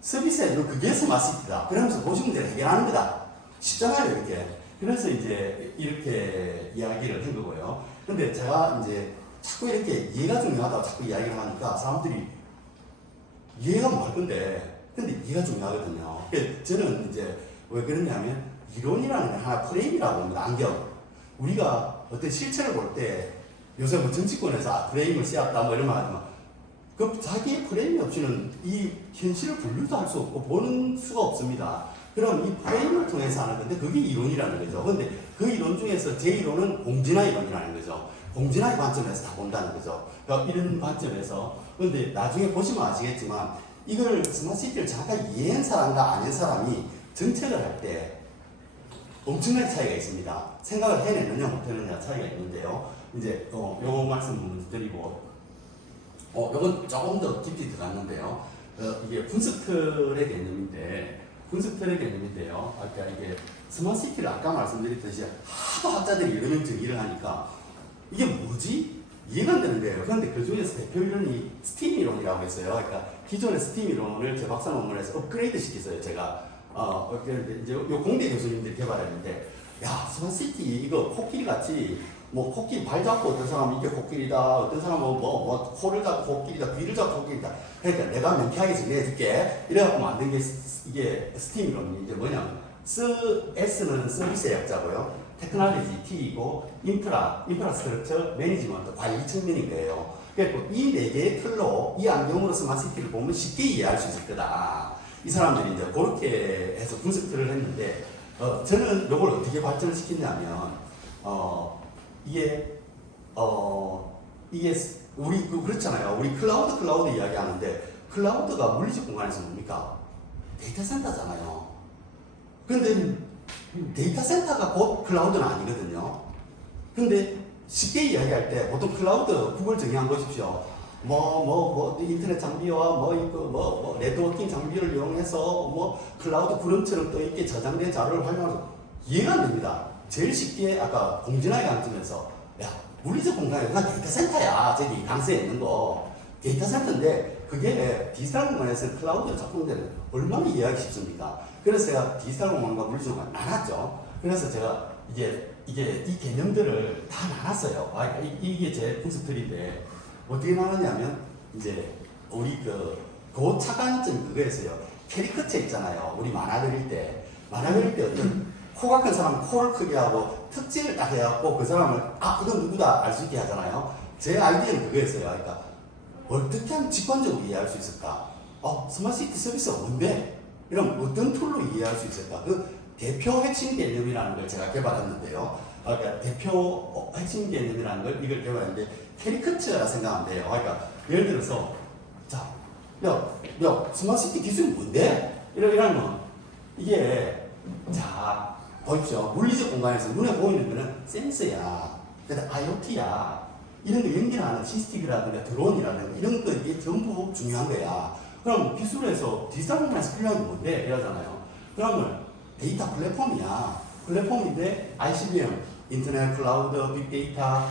서비스에 그게 스마트시티다. 그러면서 도시 문제를 해결하는 거다. 쉽잖아요, 이렇게. 그래서 이제 이렇게 이야기를 한 거고요. 근데 제가 이제 자꾸 이렇게 이해가 중요하다고 자꾸 이야기를 하니까 사람들이 이해가 뭐 할 건데, 근데 이해가 중요하거든요. 그래서 저는 이제 왜 그러냐면 이론이라는 게 하나 프레임이라고 봅니다. 안경. 우리가 어떤 실체를 볼 때 요새 뭐 정치권에서 프레임을 씌웠다 뭐 이런 말 하지만 그 자기의 프레임이 없이는 이 현실을 분류도 할 수 없고 보는 수가 없습니다. 그럼 이 프레임을 통해서 하는 건데 그게 이론이라는 거죠. 근데 그 이론 중에서 제 이론은 공진화 이론이라는 거죠. 공진화의 관점에서 다 본다는 거죠. 그러니까 이런 관점에서. 근데 나중에 보시면 아시겠지만 이걸 스마트시티를 잠깐 이해한 사람과 아닌 사람이 정책을 할 때 엄청나게 차이가 있습니다. 생각을 해내느냐 못해내느냐 차이가 있는데요. 이제 요거 말씀 먼저 드리고 요건 조금 더 깊이 들어갔는데요. 이게 분석틀의 개념인데요. 그러니까 이게 스마트시티를 아까 말씀드렸듯이 하도 학자들이 여러 명 정의를 하니까 이게 뭐지? 이해가 안 되는 거예요. 그런데 그 중에서 대표 이론이 스팀 이론이라고 했어요. 그러니까 기존의 스팀 이론을 제 박사 논문에서 업그레이드 시켰어요. 제가 이제 요 공대 교수님들이 개발했는데, 야, 스마트시티 이거 코끼리 같이 뭐 코끼리 발 잡고 어떤 사람은 이게 코끼리다, 어떤 사람은 뭐 코를 잡고 코끼리다, 귀를 잡고 코끼리다. 그러니까 내가 명쾌하게 정리해줄게. 이래갖고 만든 게 이게 스팀 이론이 이제 뭐냐면 S는 서비스의 약자고요. 테크놀로지 T이고 인프라스트럭처 매니지먼트 관리 측면인 거예요. 그래서 이 네 개의 틀로 이 안경으로 스마트시티를 보면 쉽게 이해할 수 있을 거다. 이 사람들이 이제 그렇게 해서 분석들을 했는데 저는 이걸 어떻게 발전을 시켰냐면 이게 우리 그렇잖아요. 우리 클라우드 이야기하는데 클라우드가 물리적 공간에서 뭡니까? 데이터 센터잖아요. 그런데 데이터 센터가 곧 클라우드는 아니거든요. 근데 쉽게 이야기할 때 보통 클라우드 구글 정의한 보십시오. 인터넷 장비와 네트워킹 장비를 이용해서 클라우드 구름처럼 떠 있게 저장된 자료를 활용해서 이해가 안 됩니다. 제일 쉽게 아까 공진화의 관점에서 야, 물리적 공간에 그냥 데이터 센터야. 저기 강세에 있는 거. 데이터 센터인데 그게 디지털 공간에서 클라우드로 작동되는 얼마나 이해하기 쉽습니까? 그래서 제가 디지털 공간과 물리적 공간 나눴죠. 그래서 제가 이게 이 개념들을 다 나눴어요. 이게 제 분석들인데 어떻게 나눴냐면 이제 우리 그 차관점 그거였어요. 캐리커처 있잖아요. 우리 만화 그릴 때 어떤 코가 큰 사람은 코를 크게 하고 특징을 딱 해갖고 그 사람을 이건 누구다 알 수 있게 하잖아요. 제 아이디어는 그거였어요. 그러니까 어떻게 하면 직관적으로 이해할 수 있을까? 스마트시티 서비스가 뭔데? 이런 어떤 툴로 이해할 수 있을까? 그 대표 핵심 개념이라는 걸 제가 개발했는데요. 그러니까 대표 핵심 개념이라는 이걸 개발했는데 캐리커처라 생각하면 돼요. 그러니까 예를 들어서 스마트시티 기술이 뭔데? 이러면 이게 보십시오. 물리적 공간에서 눈에 보이는 거는 센서야. 그다음 IoT야. 이런 거 연결하는 CCTV라든가 드론이라든가 이런 거 이게 전부 중요한 거야. 그럼 기술에서 디지털 공간에서 필요한 게 뭔데? 이러잖아요. 그러면 데이터 플랫폼이야. 플랫폼인데 ICBM, 인터넷, 클라우드, 빅데이터,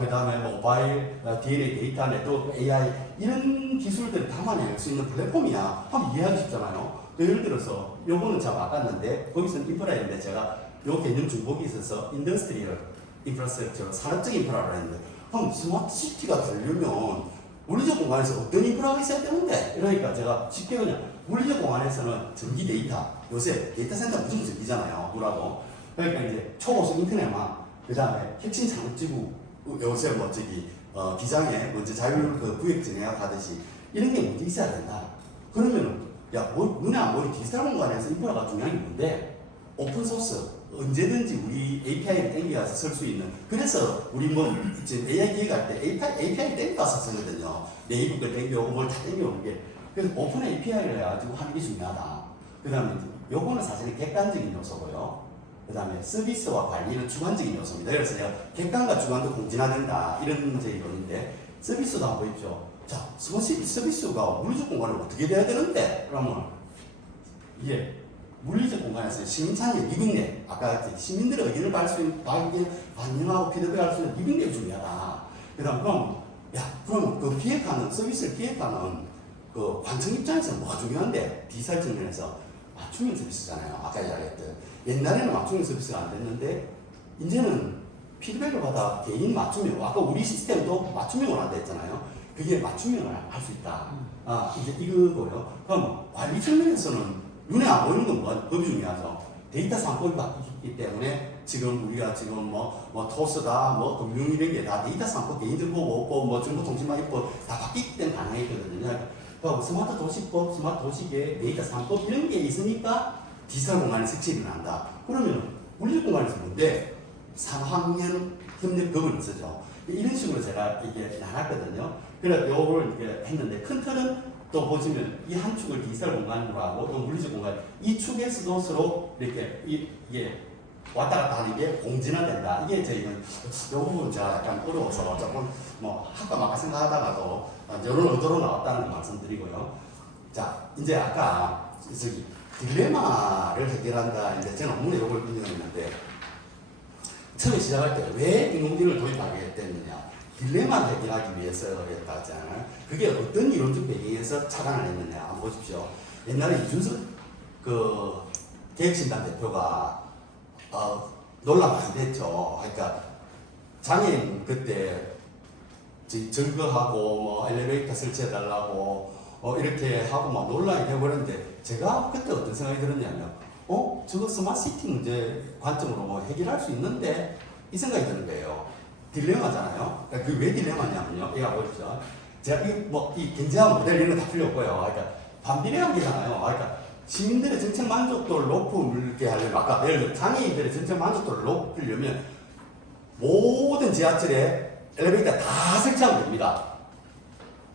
그 다음에 모바일, DNA 데이터, 네트워크, AI 이런 기술들을 담아낼 수 있는 플랫폼이야. 하면 이해하기 쉽잖아요. 예를 들어서 요거는 제가 바꿨는데 거기서는 인프라인데 제가 요 개념 중복이 있어서 인더스트리얼 인프라스트럭처 산업적 인프라를 했는데 그럼 스마트시티가 되려면 물리적 공간에서 어떤 인프라가 있어야 되는데 이러니까 제가 쉽게 그냥 물리적 공간에서는 전기 데이터 요새 데이터 센터 무조건 전기잖아요. 뭐라고 그러니까 이제 초고속 인터넷만 그 다음에 핵심 장치부 요새 기장에 먼저 자율 구획 진행하고 하듯이 이런 게 먼저 있어야 된다. 그러면은 눈에 안 보이는 디지털 공간에서 인프라가 중요한 게 뭔데? 오픈소스 언제든지 우리 API를 땡겨서 쓸 수 있는 그래서 우리 지금 AI 기획할 때 API 땡겨서 쓰거든요. 네이버 걸 땡겨오고 뭘 다 땡겨오는 게 그래서 오픈 API를 해가지고 하는 게 중요하다. 그 다음에 요거는 사실은 객관적인 요소고요. 그 다음에 서비스와 관리는 주관적인 요소입니다. 그래서 제가 객관과 주관도 공진화된다. 이런 제 이론인데, 서비스도 한번 보십시오. 자, 서비스가 물리적 공간을 어떻게 돼야 되는데? 그러면 이게 물리적 공간에서 시민참여 리빙랩, 아까 시민들의 의견을 반영하고 피드백할 수 있는 리빙랩이 중요하다. 그 다음, 그럼 그 기획하는, 서비스를 기획하는 그 관청 입장에서는 뭐가 중요한데? 디지털 측면에서 맞춤형 서비스잖아요. 아까 이야기했던. 옛날에는 맞춤형 서비스가 안 됐는데, 이제는 피드백을 받아 개인 맞춤형, 아까 우리 시스템도 맞춤형으로 한다 했잖아요. 그게 맞춤형을 할 수 있다. 이제 이거고요. 그럼 관리 측면에서는 눈에 안 보이는 건 법이 중요하죠. 데이터 산법이 바뀌기 때문에 지금 우리가 지금 뭐 토스다, 뭐 금융 이런 게 다 데이터 산법, 개인정보보호법, 뭐 정보통신망입법 다 바뀌기 때문에 가능했거든요. 그러니까 스마트 도시법, 스마트 도시계획, 데이터 산법 이런 게 있으니까 디지털 공간에 색칠이 난다. 그러면 물리 공간에서 뭔데? 3학년 협력법을 쓰죠. 이런 식으로 제가 이게 나눴거든요. 그래서 요걸 이렇게 했는데 큰 틀은 또 보시면 이 한 축을 디지털 공간으로 하고 또 물리적 공간 이 축에서도 서로 이렇게 이게 왔다 갔다 하는 게 공진화된다. 이게 저희는 이 부분 제가 약간 어려워서 조금 뭐 할까 말까 생각하다가도 이런 의도로 나왔다는 거 말씀드리고요. 자, 이제 아까 저기 딜레마를 해결한다. 이제 제 논문에 이걸 인용했는데 처음에 시작할 때 왜 인공지능을 도입하게 됐느냐. 딜레마를 해결하기 위해서였다 하잖아요. 그게 어떤 이론적 배경에서 착안을 했느냐 한번 보십시오. 옛날에 이준석 그 계획신단 대표가 논란 많이 됐죠. 그러니까 장애인 그때 증거하고 뭐 엘리베이터 설치해달라고 이렇게 하고 막 논란이 돼버렸는데 제가 그때 어떤 생각이 들었냐면 저거 스마트시티 문제 관점으로 뭐 해결할 수 있는데 이 생각이 드는 거예요. 딜레마잖아요. 그러니까 그게 왜 딜레마냐면요. 이거 보십시오. 제가 이 경제학 모델 이런 거 다 필요 없고요. 그러니까 반비례한 게잖아요. 그러니까 시민들의 정책 만족도를 높게 하려면 아까 예를 들어 장애인들의 정책 만족도를 높이려면 모든 지하철에 엘리베이터 다 설치하면 됩니다.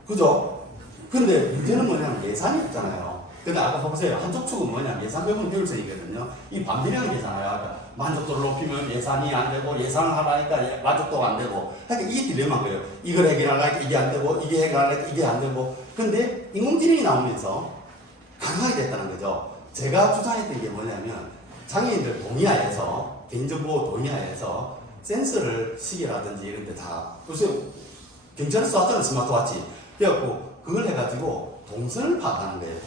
그죠? 근데 문제는 뭐냐면 예산이 없잖아요. 근데 아까 보세요. 한쪽 축은 뭐냐면 예산 배분 효율성이거든요. 이 반비례한 게잖아요. 그러니까 만족도를 높이면 예산이 안 되고 예산을 하라니까 만족도가 안 되고. 그러니까 이게 딜레마인 거예요. 이걸 해결하려니까 이게 안 되고 이게 해결하려니까 이게 안 되고. 근데 인공지능이 나오면서 가능하게 됐다는 거죠. 제가 주장했던 게 뭐냐면 장애인들 동의하에서 개인정보 동의하에서 센서를 시계라든지 이런 데 다 글쎄요. 경찰에서 쐈잖아요. 스마트워치. 그래갖고 그걸 해가지고 동선을 파악하는 거예요.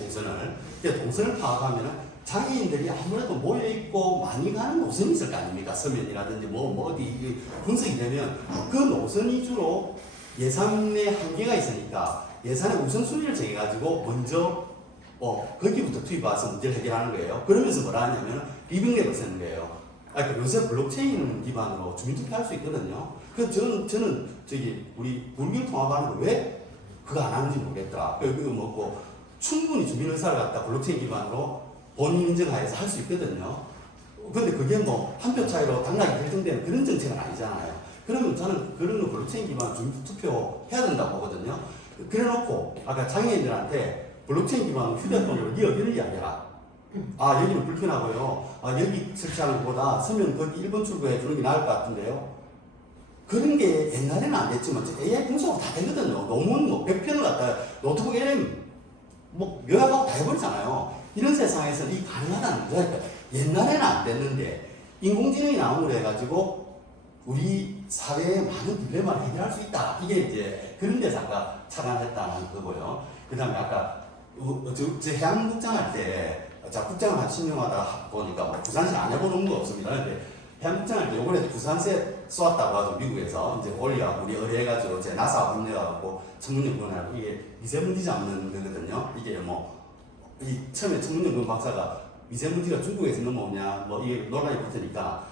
동선을 파악하면은 장애인들이 아무래도 모여있고 많이 가는 노선이 있을 거 아닙니까? 서면이라든지 어디 분석이 되면 그 노선 위주로 예산의 한계가 있으니까 예산의 우선순위를 정해가지고 먼저 거기부터 투입해서 문제를 해결하는 거예요. 그러면서 뭐라 하냐면 리빙랩을 쓰는 거예요. 그러니까 요새 블록체인 기반으로 주민투표 할 수 있거든요. 그래서 저는 우리 물길 통합하는 거 왜 그거 안 하는지 모르겠더라. 충분히 주민 의사를 갖다 블록체인 기반으로 본인 인증하에서 할 수 있거든요. 근데 그게 한 표 차이로 당락이 결정되는 그런 정책은 아니잖아요. 그러면 저는 그런 거 블록체인 기반 주민투표 해야 된다고 보거든요. 그래 놓고 아까 장애인들한테 블록체인 기반 휴대폰으로 네 의견을 이야기해라. 여기는 불편하고요. 여기 설치하는 것보다 서면 거기 1번 출구해 주는 게 나을 것 같은데요. 그런 게 옛날에는 안 됐지만 AI 분석으로 다 되거든요. 논문 100편을 갖다 노트북 LM 요약하고 다 해버리잖아요. 이런 세상에서 이 가능하다는 거죠. 그러니까 옛날에는 안 됐는데 인공지능이 나옴으로 해가지고 우리 사회의 많은 딜레마를 해결할 수 있다. 이게 이제 그런 데서 아까 착안했다는 거고요. 그 다음에 아까 저 해양국장 할 때 국장을 한 10년 하다 보니까 부산시 안 해보는 거 없습니다. 근데 해양국장 할 때 요번에 부산세 쏘았다고 하죠. 미국에서 이제 올리하고 우리 의뢰해가지고 제 나사하고 협력하고 천문연구원하고 이게 미세먼지 잡는 거거든요. 이게 이 처음에 천문연구원 박사가 미세먼지가 중국에서 넘어오냐 이게 논란이 붙으니까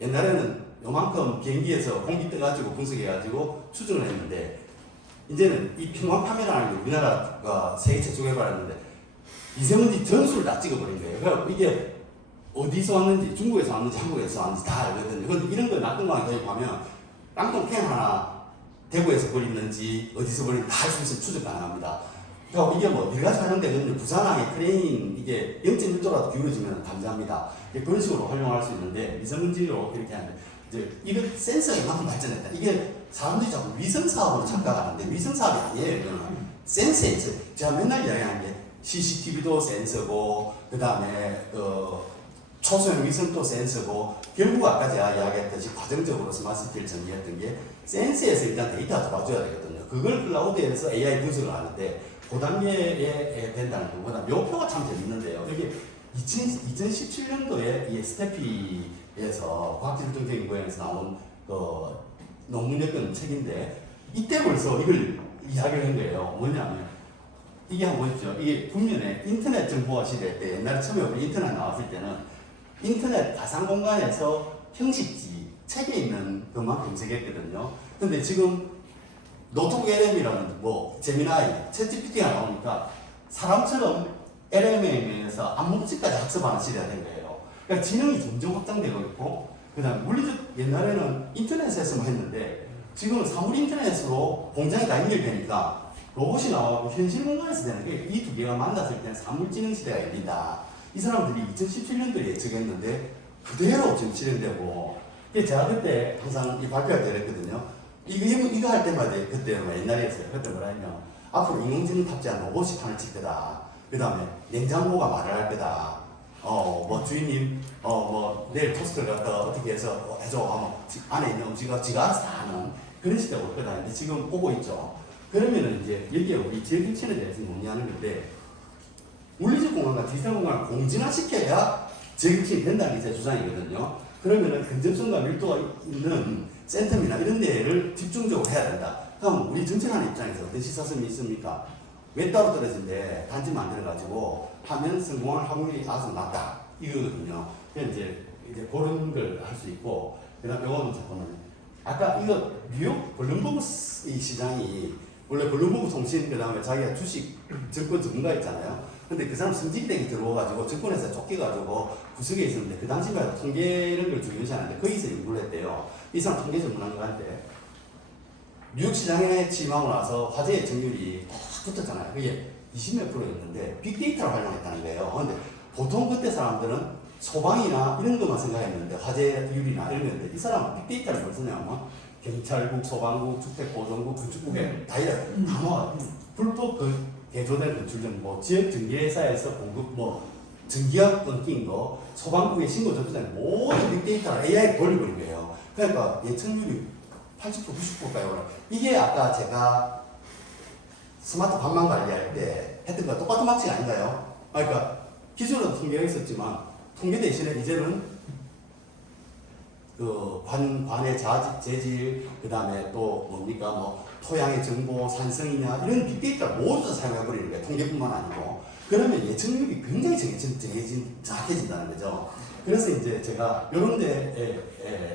옛날에는 요만큼 비행기에서 공기 떠가지고 분석해가지고 추정을 했는데 이제는 이 평원 카메라를 우리나라가 세계 최초로 해봤는데 미세먼지 전수를 다 찍어버린 거예요. 그래서 이게 어디서 왔는지 중국에서 왔는지 한국에서 왔는지 다 알거든요. 근데 이런 걸 낙동강에 도입하면 땅콩 캔 하나 대구에서 버리는지 어디서 버리는지 다 할 수 있으면 추적 가능합니다. 그러니까 이게 뭐 여러 가지 활용되거든요. 부산항의 크레인 이게 0.1도라도 기울어지면 감지합니다. 그런 식으로 활용할 수 있는데 미세먼지로 이렇게 하는데 이제 이거 센서가 이만큼 발전했다. 이게 사람들이 자꾸 위성 사업으로 착각하는데 위성 사업이 아니에요. 이거는 센서에 있어요. 제가 맨날 이야기하는 게 CCTV도 센서고 그 다음에 초소형 위성도 센서고 결국 아까 제가 이야기했듯이 과정적으로 스마트시티를 정리했던 게 센서에서 일단 데이터가 들어와줘야 되거든요. 그걸 클라우드에서 AI 분석을 하는데 그 단계에 된다는 거보다 묘표가 참 재밌는데요. 이게 2017년도에 이 스태피에서 과학기술정책 연구원에서 나온 논문이었던 책인데 이때 벌써 이걸 이야기를 한 거예요. 뭐냐면 이게 한번 보십시오. 이게 국면에 인터넷 정보화 시대 때 옛날에 처음에 우리 인터넷 나왔을 때는 인터넷 가상 공간에서 형식지 책에 있는 것만 검색했거든요. 근데 지금 노트북 LM이라는 뭐 제미나이, 챗GPT가 나오니까 사람처럼 LM에서 암묵지까지 학습하는 시대가 된 거예요. 그러니까 지능이 점점 확장되고 있고, 그다음 물리적 옛날에는 인터넷에서만 했는데 지금은 사물 인터넷으로 공장이 다 연결되니까 로봇이 나오고 현실 공간에서 되는 게 이 두 개가 만났을 때는 사물지능 시대가 열린다. 이 사람들이 2017년도에 예측했는데 그대로 지금 실현되고, 제가 그때 항상 이 발표할 때 그랬거든요. 이거 할 때마다 그때 옛날이었어요. 그때 뭐라 했냐면 앞으로 인공지능 탑재한 로봇이 판을 칠 거다. 그 다음에 냉장고가 말을 할 거다. 뭐 주인님, 뭐 내일 토스트를 갖다 어떻게 해서 해줘 하면 안에 있는 음식을 지가 알아서 다 하는 그런 시대가 올 거다. 근데 지금 오고 있죠. 그러면은 이제 여기에 우리 지역혁신에 대해서 논의하는 건데, 물리적 공간과 디지털 공간을 공진화시켜야 지역혁신이 된다는 게 제 주장이거든요. 그러면은 근접성과 밀도가 있는 센텀이나 이런 데를 집중적으로 해야 된다. 그럼 우리 정책하는 입장에서 어떤 시사점이 있습니까? 왜 따로 떨어진데 단지 만들어가지고 하면 성공할 확률이 아주 낮다. 이거거든요. 그래서 이제 그런 걸 할 수 있고, 그 다음 요거는 잠깐만요. 아까 이거 뉴욕 블룸버그 이 시장이 원래 블룸버그 통신 그 다음에 자기가 주식 증권 전문가 있잖아요. 근데 그 사람 승진땡이 들어와가지고 증권회사 쫓겨가지고 구석에 있었는데 그 당시만 통계 이런 걸 중요시하는데 거기서 연구를 했대요. 이 사람 통계 전문가인데 뉴욕 시장에 취임하고 나서 화재 예측률이 딱 붙었잖아요. 그게 20몇 %였는데 빅데이터를 활용했다는 거예요. 근데 보통 그때 사람들은 소방이나 이런 것만 생각했는데 화재율이나 이런 건데 이 사람은 빅데이터를 뭘 쓰냐면 경찰국, 소방국, 주택보존국, 건축국에 다 모아 불법 개조된 건축정, 뭐 지역 전기회사에서 공급, 뭐 전기압 끊긴 거, 소방국의 신고 접수된 모든 빅데이터를 AI에 돌려버린 거예요. 그러니까 예측률이 80%, 90%까지 올라. 이게 아까 제가 스마트 관망 관리할 때 했던 거 똑같은 방식 아닌가요? 그러니까 기존에도 통계가 있었지만 통계 대신에 이제는 그 관의 재질, 그 다음에 또 뭡니까 뭐 토양의 정보, 산성이냐 이런 빅데이터를 모두 다 사용해버리는 거예요. 통계뿐만 아니고. 그러면 예측률이 굉장히 정확해진다는 거죠. 그래서 이제 제가 이런 데에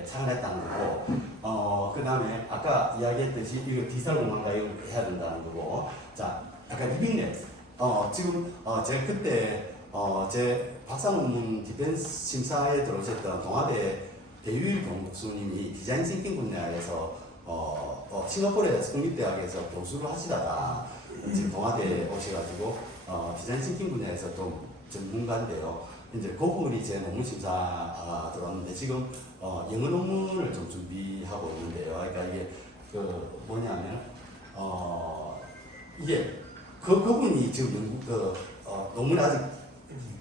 참여했다는 거고, 그 다음에 아까 이야기했듯이 이거 디지털 공간과 이걸 해야 된다는 거고, 자, 아까 리빙랩. 지금 제가 그때 제 박사 논문 디펜스 심사에 들어오셨던 동아대 배유일 교수님이 디자인 싱킹 분야에서 싱가포르에서 국립대학에서 교수를 하시다가 지금 동아대에 오셔가지고 디자인 싱킹 분야에서 좀 전문가인데요. 이제 그분이 제 논문 심사 들어왔는데 지금 영어 논문을 좀 준비하고 있는데요. 그러니까 이게 그 뭐냐면 이게 그분이 지금 논문을 아직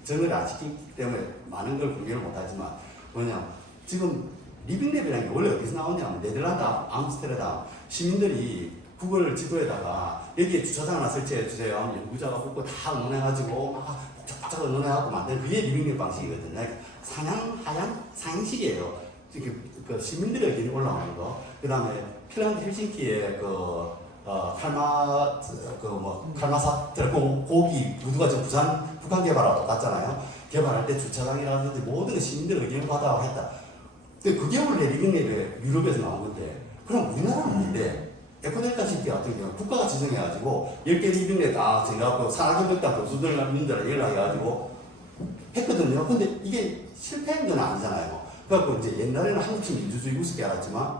정을 안 시키기 때문에 많은 걸 공개를 못하지만 뭐냐 지금 리빙랩이라는 게 원래 어디서 나오냐면 네덜란드 암스테르담 시민들이 구글 지도에다가 여기에 주차장 하나 설치해 주세요 하면 연구자가 그거 다 응원해가지고 막 복잡복잡 응원해갖고 만든 그게 리빙랩 방식이거든요. 그러니까 하향 상식이에요. 그 시민들의 의견이 올라오는 거. 그 다음에 핀란드 헬싱키의 칼마사트 고기 누가 저 북한 개발하고 똑같잖아요. 개발할 때 주차장이라든지 모든 시민들의 의견을 받아와 했다. 근데 그게 원래 리빙랩에 유럽에서 나온 건데, 그럼 우리나라는 아닌데, 에코델타 시티 같은 경우는 국가가 지정해가지고 10개 리빙랩 다 정해갖고 산학협력단 교수들이랑 연락해가지고 했거든요. 근데 이게 실패한 건 아니잖아요. 그래갖고 이제 옛날에는 한국식 민주주의 우습게 알았지만,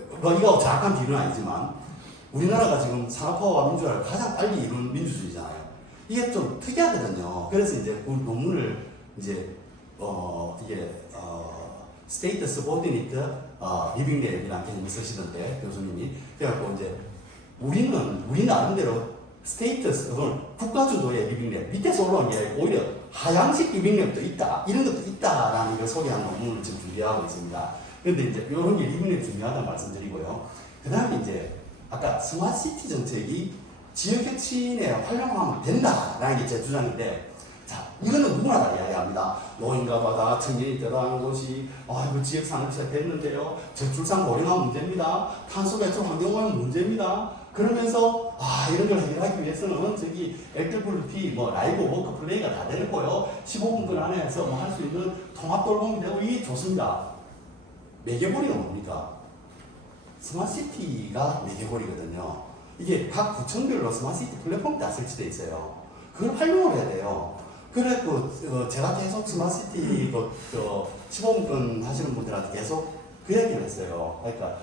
이거 정확한 비유는 아니지만, 우리나라가 지금 산업화와 민주화를 가장 빨리 이룬 민주주의잖아요. 이게 좀 특이하거든요. 그래서 이제 그 논문을 이제 이게 state subordinate living 랩이라는 개념을 쓰시던데 교수님이 그래갖고 이제 우리 나름대로 스테이터스 혹은 국가 주도의 리빙랩 밑에서 올라온 게 오히려 하향식 리빙랩도 있다 이런 것도 있다라는 걸 소개한 논문을 지금 준비하고 있습니다. 그런데 이제 이런 게 리빙랩 중요하다는 말씀드리고요. 그 다음에 이제 아까 스마트시티 정책이 지역 혁신에 활용하면 된다라는 게 제 주장인데, 자 이거는 누구나 다 이야기합니다. 노인가마다 청년이 들어가는 곳이 이거 지역 산업시가 됐는데요. 저출산 고령화 문제입니다. 탄소 배출 환경오염 문제입니다. 그러면서 이런 걸 해결하기 위해서는 저기 액티비티 라이브 워크 플레이가 다 되고요. 15분간 안에서 할 수 있는 통합 돌봄이 되고 이게 좋습니다. 매개고리가 뭡니까? 스마트시티가 매개고리거든요. 이게 각 구청별로 스마트시티 플랫폼이 다 설치되어 있어요. 그걸 활용을 해야 돼요. 그래 제가 계속 스마트시티 15분간 하시는 분들한테 계속 그 얘기를 했어요. 그러니까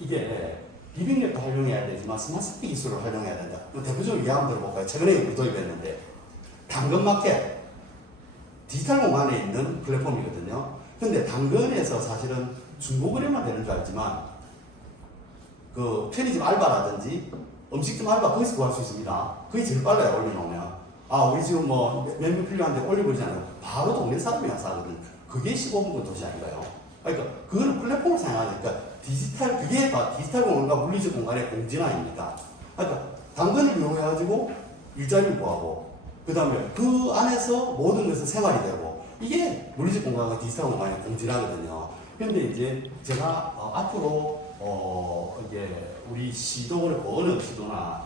이게 리빙랩도 활용해야 되지만 스마트시티 기술을 활용해야 된다. 대표적으로 이해하면 들어볼까요? 최근에 우리 도입했는데 당근마켓 디지털 공간에 있는 플랫폼이거든요. 근데 당근에서 사실은 중고거래만 되는 줄 알지만 그 편의점 알바라든지 음식점 알바 거기서 구할 수 있습니다. 그게 제일 빨라요. 올려놓으면 우리 지금 몇명 필요한데 올려버리잖아요. 바로 동네 사람이 와서 하거든요. 그게 15분 도시 아닌가요? 그러니까 그거는 플랫폼을 사용하니까 그게 디지털 공간과 물리적 공간의 공진 아닙니까? 그러니까 당근을 이용해가지고 일자리를 구하고 그 다음에 그 안에서 모든 것은 생활이 되고 이게 물리적 공간과 디지털 공간의 공진하거든요. 그런데 이제 제가 앞으로 이게 우리 시도 그렇고 어느 시도나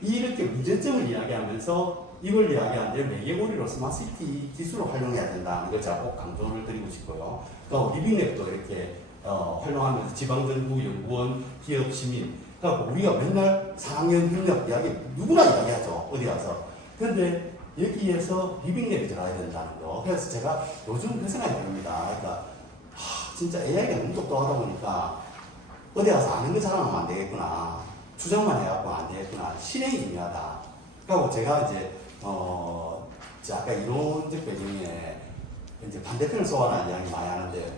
이렇게 문제점을 이야기하면서 이걸 이야기하는데 매개고리로 스마트시티 기술을 활용해야 된다는 걸 제가 꼭 강조를 드리고 싶고요. 또 리빙랩도 이렇게 활용하면서 지방정부, 연구원, 기업, 시민. 그러니까 우리가 맨날 4학년 협력 이야기 누구나 이야기하죠. 어디 가서. 그런데 여기에서 리빙랩이 들어가야 된다는 거. 그래서 제가 요즘 그 생각이 듭니다. 그러니까 진짜 AI가 너무 똑똑하다 보니까 어디 가서 아는 거 자랑하면 안 되겠구나. 주장만 해갖고 안 되겠구나. 실행이 중요하다. 그리고 제가 이제 아까 이론적 배경에 이제 반대편을 소환하는 이야기 많이 하는데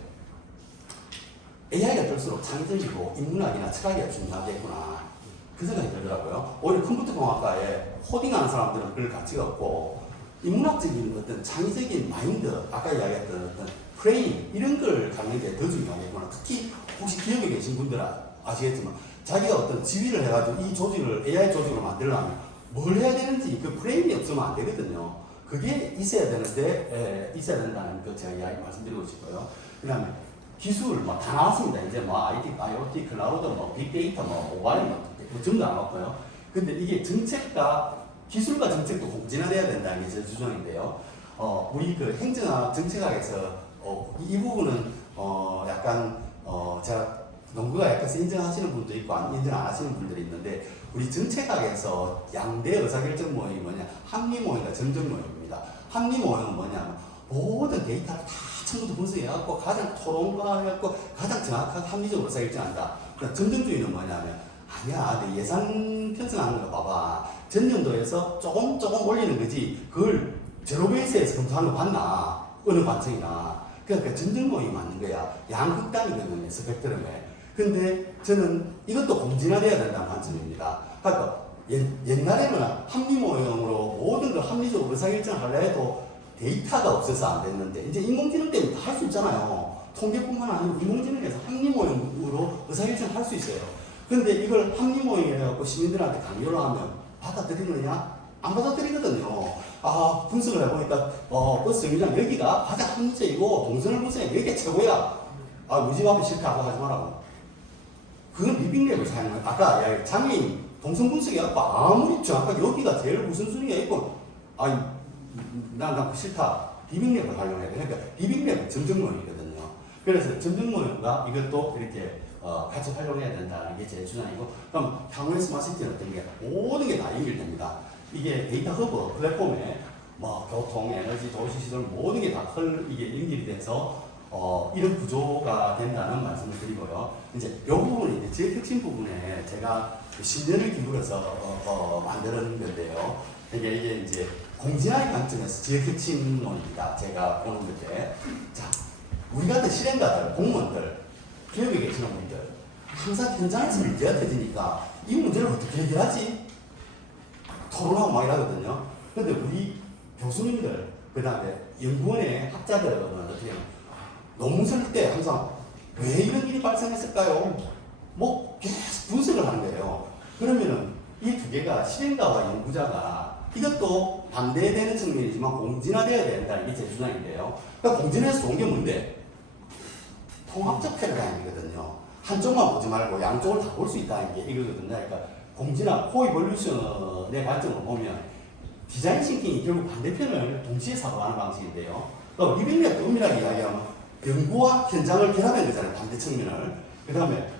AI가 될수록 창의적이고 인문학이나 철학이 중요하겠구나. 그 생각이 들더라고요. 오히려 컴퓨터 공학과에 코딩하는 사람들은 그럴 가치가 없고 인문학적인 어떤 창의적인 마인드, 아까 이야기했던 어떤 프레임 이런 걸 갖는 게 더 중요하겠구나. 특히 혹시 기업에 계신 분들은 아시겠지만 자기가 어떤 지휘를 해가지고 이 조직을 AI 조직으로 만들려면 뭘 해야 되는지 그 프레임이 없으면 안 되거든요. 그게 있어야 되는데 있어야 된다는 거 제가 이야기 말씀드리고 싶고요. 그다음에 기술 다 나왔습니다. 이제 IoT, 클라우드, 빅데이터, 모바일 전부 다 나왔고요. 근데 이게 정책과 기술과 정책도 공진화돼야 된다는 게 제 주장인데요. 우리 그 행정학 정책학에서 이 부분은 약간 제가 농구가 약간 인정하시는 분도 있고 인정 안 하시는 분들이 있는데 우리 정책학에서 양대 의사결정 모형이 뭐냐 합리 모형과 전적 모형입니다. 합리 모형은 뭐냐면 모든 데이터를 다 처음부터 분석해갖고 가장 토론화해갖고 가장 정확하게 합리적으로 의사결정한다. 그럼 전적주의는 뭐냐면 아니야 내 예산 편성하는 거 봐봐 전년도에서 조금 올리는 거지 그걸 제로 베이스에서 검토하는 거 봤나 어느 관청이나 그러니까 전적 모형이 맞는 거야. 양극단이거든요 스펙트럼에. 근데 저는 이것도 공진화돼야 된다는 관점입니다. 그러니까 옛날에는 합리 모형으로 모든 걸 합리적으로 의사결정하려 해도 데이터가 없어서 안 됐는데 이제 인공지능 때문에 다 할 수 있잖아요. 통계뿐만 아니고 인공지능에서 합리 모형으로 의사결정을 할 수 있어요. 근데 이걸 합리 모형이라고 시민들한테 강요를 하면 받아들이느냐? 안 받아들이거든요. 분석을 해보니까 버스 정류장 여기가 가장 합리적이고 동선을 분석해 여기가 최고야. 우리 집 앞에 싫다고 하지 말라고. 그건 리빙랩을 사용해요. 아까 이야기 장애인 동선 분석해갖고 아무리 정확하게 여기가 제일 우선순위가 있고 난 싫다. 리빙랩을 활용해야 돼. 그러니까 리빙랩은 점정모형이거든요. 그래서 점정모형과 이것도 이렇게 같이 활용해야 된다는 게 제 주장이고 그럼 향후의 스마트시티는 어떤 게 모든 게 다 연결됩니다. 이게 데이터 허브 플랫폼에 교통, 에너지, 도시 시설 모든 게 다 이게 연결이 돼서 이런 구조가 된다는 말씀을 드리고요. 이제 이 부분이 이제 제일 핵심 부분에 제가 10년을 기울여서 만드는 건데요. 이게 이제 공진화의 관점에서 제일 핵심론입니다. 제가 보는 건데, 자, 우리 같은 실행가들, 공무원들, 기업에 계시는 분들, 항상 현장에서 문제가 터지니까 이 문제를 어떻게 해결하지? 토론하고 막 이러거든요. 근데 우리 교수님들, 그 다음에 연구원의 학자들은 어떻게 해요? 논문 쓸 때 항상 왜 이런 일이 발생했을까요? 뭐 계속 분석을 하는 거예요. 그러면은 이 두 개가 실행가와 연구자가 이것도 반대되는 측면이지만 공진화되어야 된다. 이게 제 주장인데요. 그러니까 공진화해서 좋은 게 뭔데? 통합적 패러다임이거든요. 한쪽만 보지 말고 양쪽을 다 볼 수 있다는 게 이거거든요. 그러니까 공진화, 코이볼루션의 관점으로 보면 디자인 싱킹이 결국 반대편을 동시에 사고하는 방식인데요. 그러니까 리빙랩도 엄밀하게 이야기하면 연구와 현장을 결합한 거잖아요. 반대 측면을. 그 다음에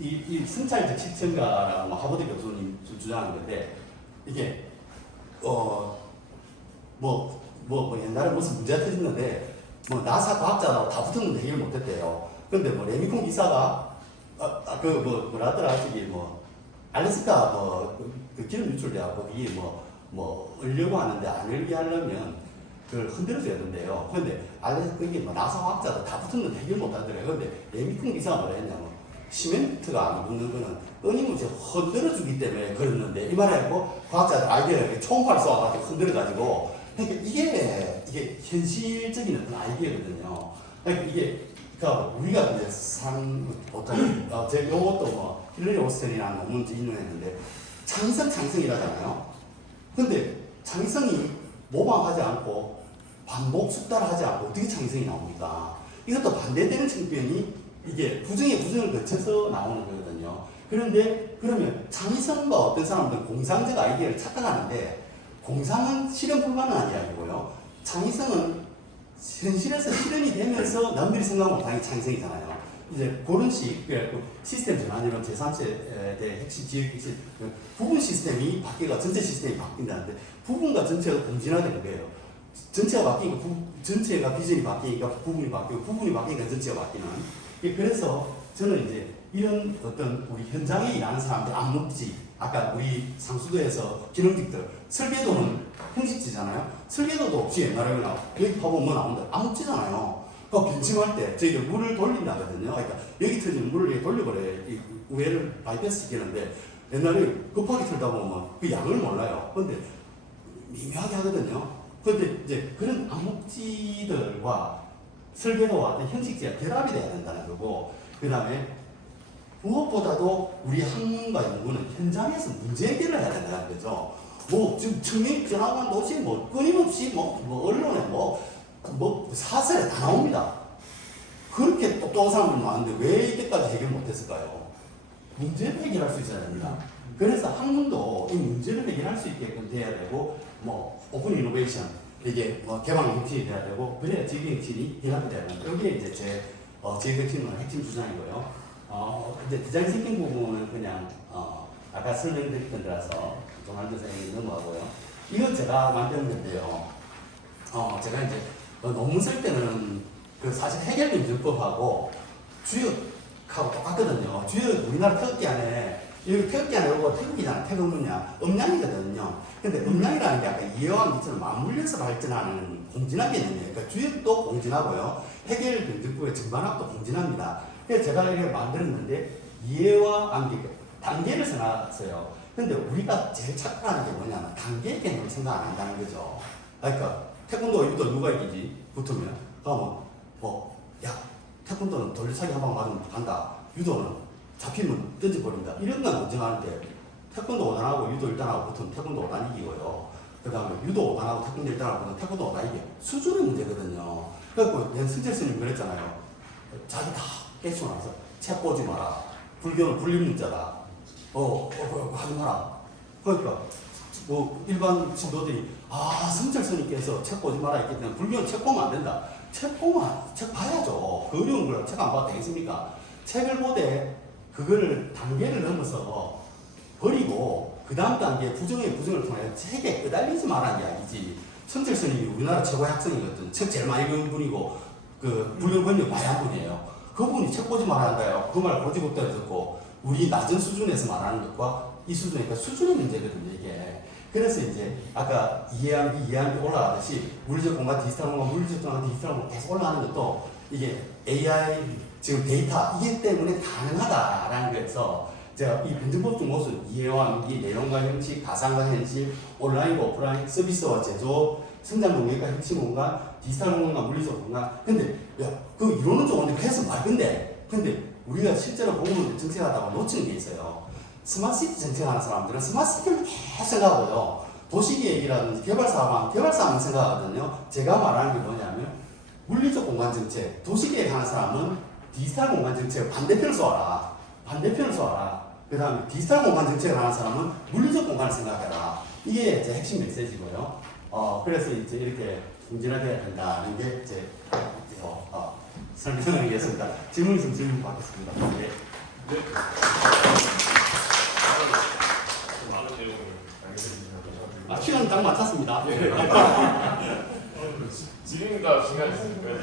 이 승차이적 실천가라고 하버드 교수님 주장하는 건데 이게 옛날에 무슨 문제가 터졌는데 뭐 나사 과학자라고 다 붙었는데 해결 못했대요. 근데 뭐 레미콘 기사가 뭐라더라 저기 뭐 알래스카 그 기름 유출돼가 거기 얼려고 하는데 안 얼게 하려면 그걸 흔들어줘야 된대요. 근데 거기 뭐 나사 과학자도 다 붙었는데 해결 못하더래요. 근데 레미콘 기사가 뭐라 했냐면 시멘트가 안 붙는 거는 끊임없이 흔들어주기 때문에 그랬는데 이 말하고 과학자들 아이디어를 총알 쏘아가지고 흔들어가지고 그러니까 이게 현실적인 어떤 아이디어거든요. 그러니까 우리가 이제 제가 요것도 힐러리 오스텐이라는 논문 인용했는데 창성이라잖아요. 근데 창성이 모방하지 않고 반복 숙달하지 않고 어떻게 창성이 나옵니까? 이것도 반대되는 측면이 이게 부정의 부정을 거쳐서 나오는 거거든요. 그런데 그러면 창의성과 어떤 사람들은 공상적 아이디어를 착각하는데 공상은 실현 불가능한 이야기고요. 창의성은 현실에서 실현이 되면서 남들이 생각 못하는 게 창의성이잖아요. 이제 그런 시스템 전환이론 제3세대 핵심 지역 핵심 부분 시스템이 바뀌고 전체 시스템이 바뀐다는데 부분과 전체가 공진화되는 거예요. 전체가 바뀌니까 전체가 비전이 바뀌니까 부분이 바뀌고 부분이 바뀌니까 전체가 바뀌는. 그래서 저는 이제 이런 어떤 우리 현장에 일하는 사람들 암묵지 아까 우리 상수도에서 기능직들 설계도는 형식지잖아요. 설계도도 없이 옛날에 여기 봐보면 뭐 나온다. 암묵지잖아요. 그러니까 빈침할 때 저희들 물을 돌린다거든요. 그러니까 여기 터지는 물을 이렇게 돌려버려요. 이 우회를 바이패스 시키는데 옛날에 급하게 틀다 보면 그 양을 몰라요. 근데 미묘하게 하거든요. 근데 이제 그런 암묵지들과 설계도와 어떤 형식지가 결합이 돼야 된다는 거고, 그 다음에 무엇보다도 우리 학문과 연구는 현장에서 문제 해결을 해야 된다는 거죠. 지금 청년 전화관 도시 끊임없이 언론에 사설에 다 나옵니다. 그렇게 똑똑한 사람들 많은데 왜 이때까지 해결 못했을까요? 문제를 해결할 수 있어야 됩니다. 그래서 학문도 이 문제를 해결할 수 있게끔 돼야 되고, 오픈 이노베이션, 이게 개방 정신이 돼야 되고, 그래야 지휘 정신이 결합이 돼야 됩니다. 여기에 이제 제 정신은 핵심 주장이고요. 이제 디자인 싱킹 부분은 그냥, 아까 설명드렸던 데라서 조만두 선생님이 넘어가고요. 이건 제가 만든 건데요. 제가 이제 논문 쓸 때는 사실 해결 문제법하고 주역하고 똑같거든요. 주역 우리나라 태극기 안에 여기 태극기 안에 오고 태극기잖아. 태극문이야. 음량이거든요. 근데 음량이라는 게 아까 이해와 미처럼 맞물려서 발전하는 공진화 개념이에요. 그러니까 주역도 공진하고요. 해결 문제법의 전반학도 공진합니다. 그래서 제가 이걸 만들었는데 이해와 암기 단계를 생각했어요. 근데 우리가 제일 착각하는 게 뭐냐면 단계 개념을 생각 안 한다는 거죠. 그러니까 태권도 유도 누가 이기지? 붙으면 그러면 태권도는 돌려차기 한 방 맞으면 간다. 유도는 잡히면 던져버린다. 이런 건 인정하는데 태권도 5단하고 유도 1단하고 붙으면 태권도 5단 이기고요. 그 다음에 유도 5단하고 태권도 1단하고 붙으면 태권도 5단 이겨. 수준의 문제거든요. 그래서 승철 스님 그랬잖아요. 자기 다 깨치고 나서 책 보지 마라. 불교는 분립문자다. 하지 마라. 그러니까 일반 신도들이 승철 스님께서 책 보지 마라 했기 때문에 불교는 책 보면 안 된다. 책 봐야죠. 그 어려운 걸 책 안 봐도 되겠습니까? 책을 보되 그거를 단계를 넘어서 버리고 그 다음 단계 부정의 부정을 통해 책에 끄달리지 말라는 이야기지. 성철 스님이 우리나라 최고의 학생이거든. 책 제일 많이 배운 분이고 그 불륜 권력 많이 한 분이에요. 그분이 책 보지 말라는 거예요. 그 말 고지고대로 듣고 우리 낮은 수준에서 말하는 것과 이 수준이니까 수준의 문제거든요 이게. 그래서 이제 아까 이해한 게 올라가듯이 물리적 공간, 디지털 공간, 물리적 공간, 디지털 공간 계속 올라가는 것도 이게 AI 지금 데이터 이게 때문에 가능하다라는 거에서 제가 이 변증법적 모습 이해와 이 내용과 형식, 가상과 현실, 온라인과 오프라인, 서비스와 제조, 성장 동력과 핵심 공간, 디지털 공간과 물리적 공간. 근데 그 이론은 좋은데 해서 맑은데 근데 우리가 실제로 공무원 정책하다가 놓치는 게 있어요. 스마트시티 정책하는 사람들은 스마트시티를 계속 생각하고요. 도시계획이라든지 개발사만 생각하거든요. 제가 말하는 게 뭐냐면 물리적 공간 정책, 도시계획 하는 사람은 디지털 공간 정책을 반대편을 쏘아라. 그 다음에 디지털 공간 정책을 하는 사람은 물리적 공간을 생각해라. 이게 제 핵심 메시지고요. 그래서 이제 이렇게 정진하게 된다는 게 제 설명드리겠습니다. 질문 있으면 질문 받겠습니다. 네. 많은 내용을 알게 되시면 시간 딱 맞췄습니다. 지금인가 시간이 있으니까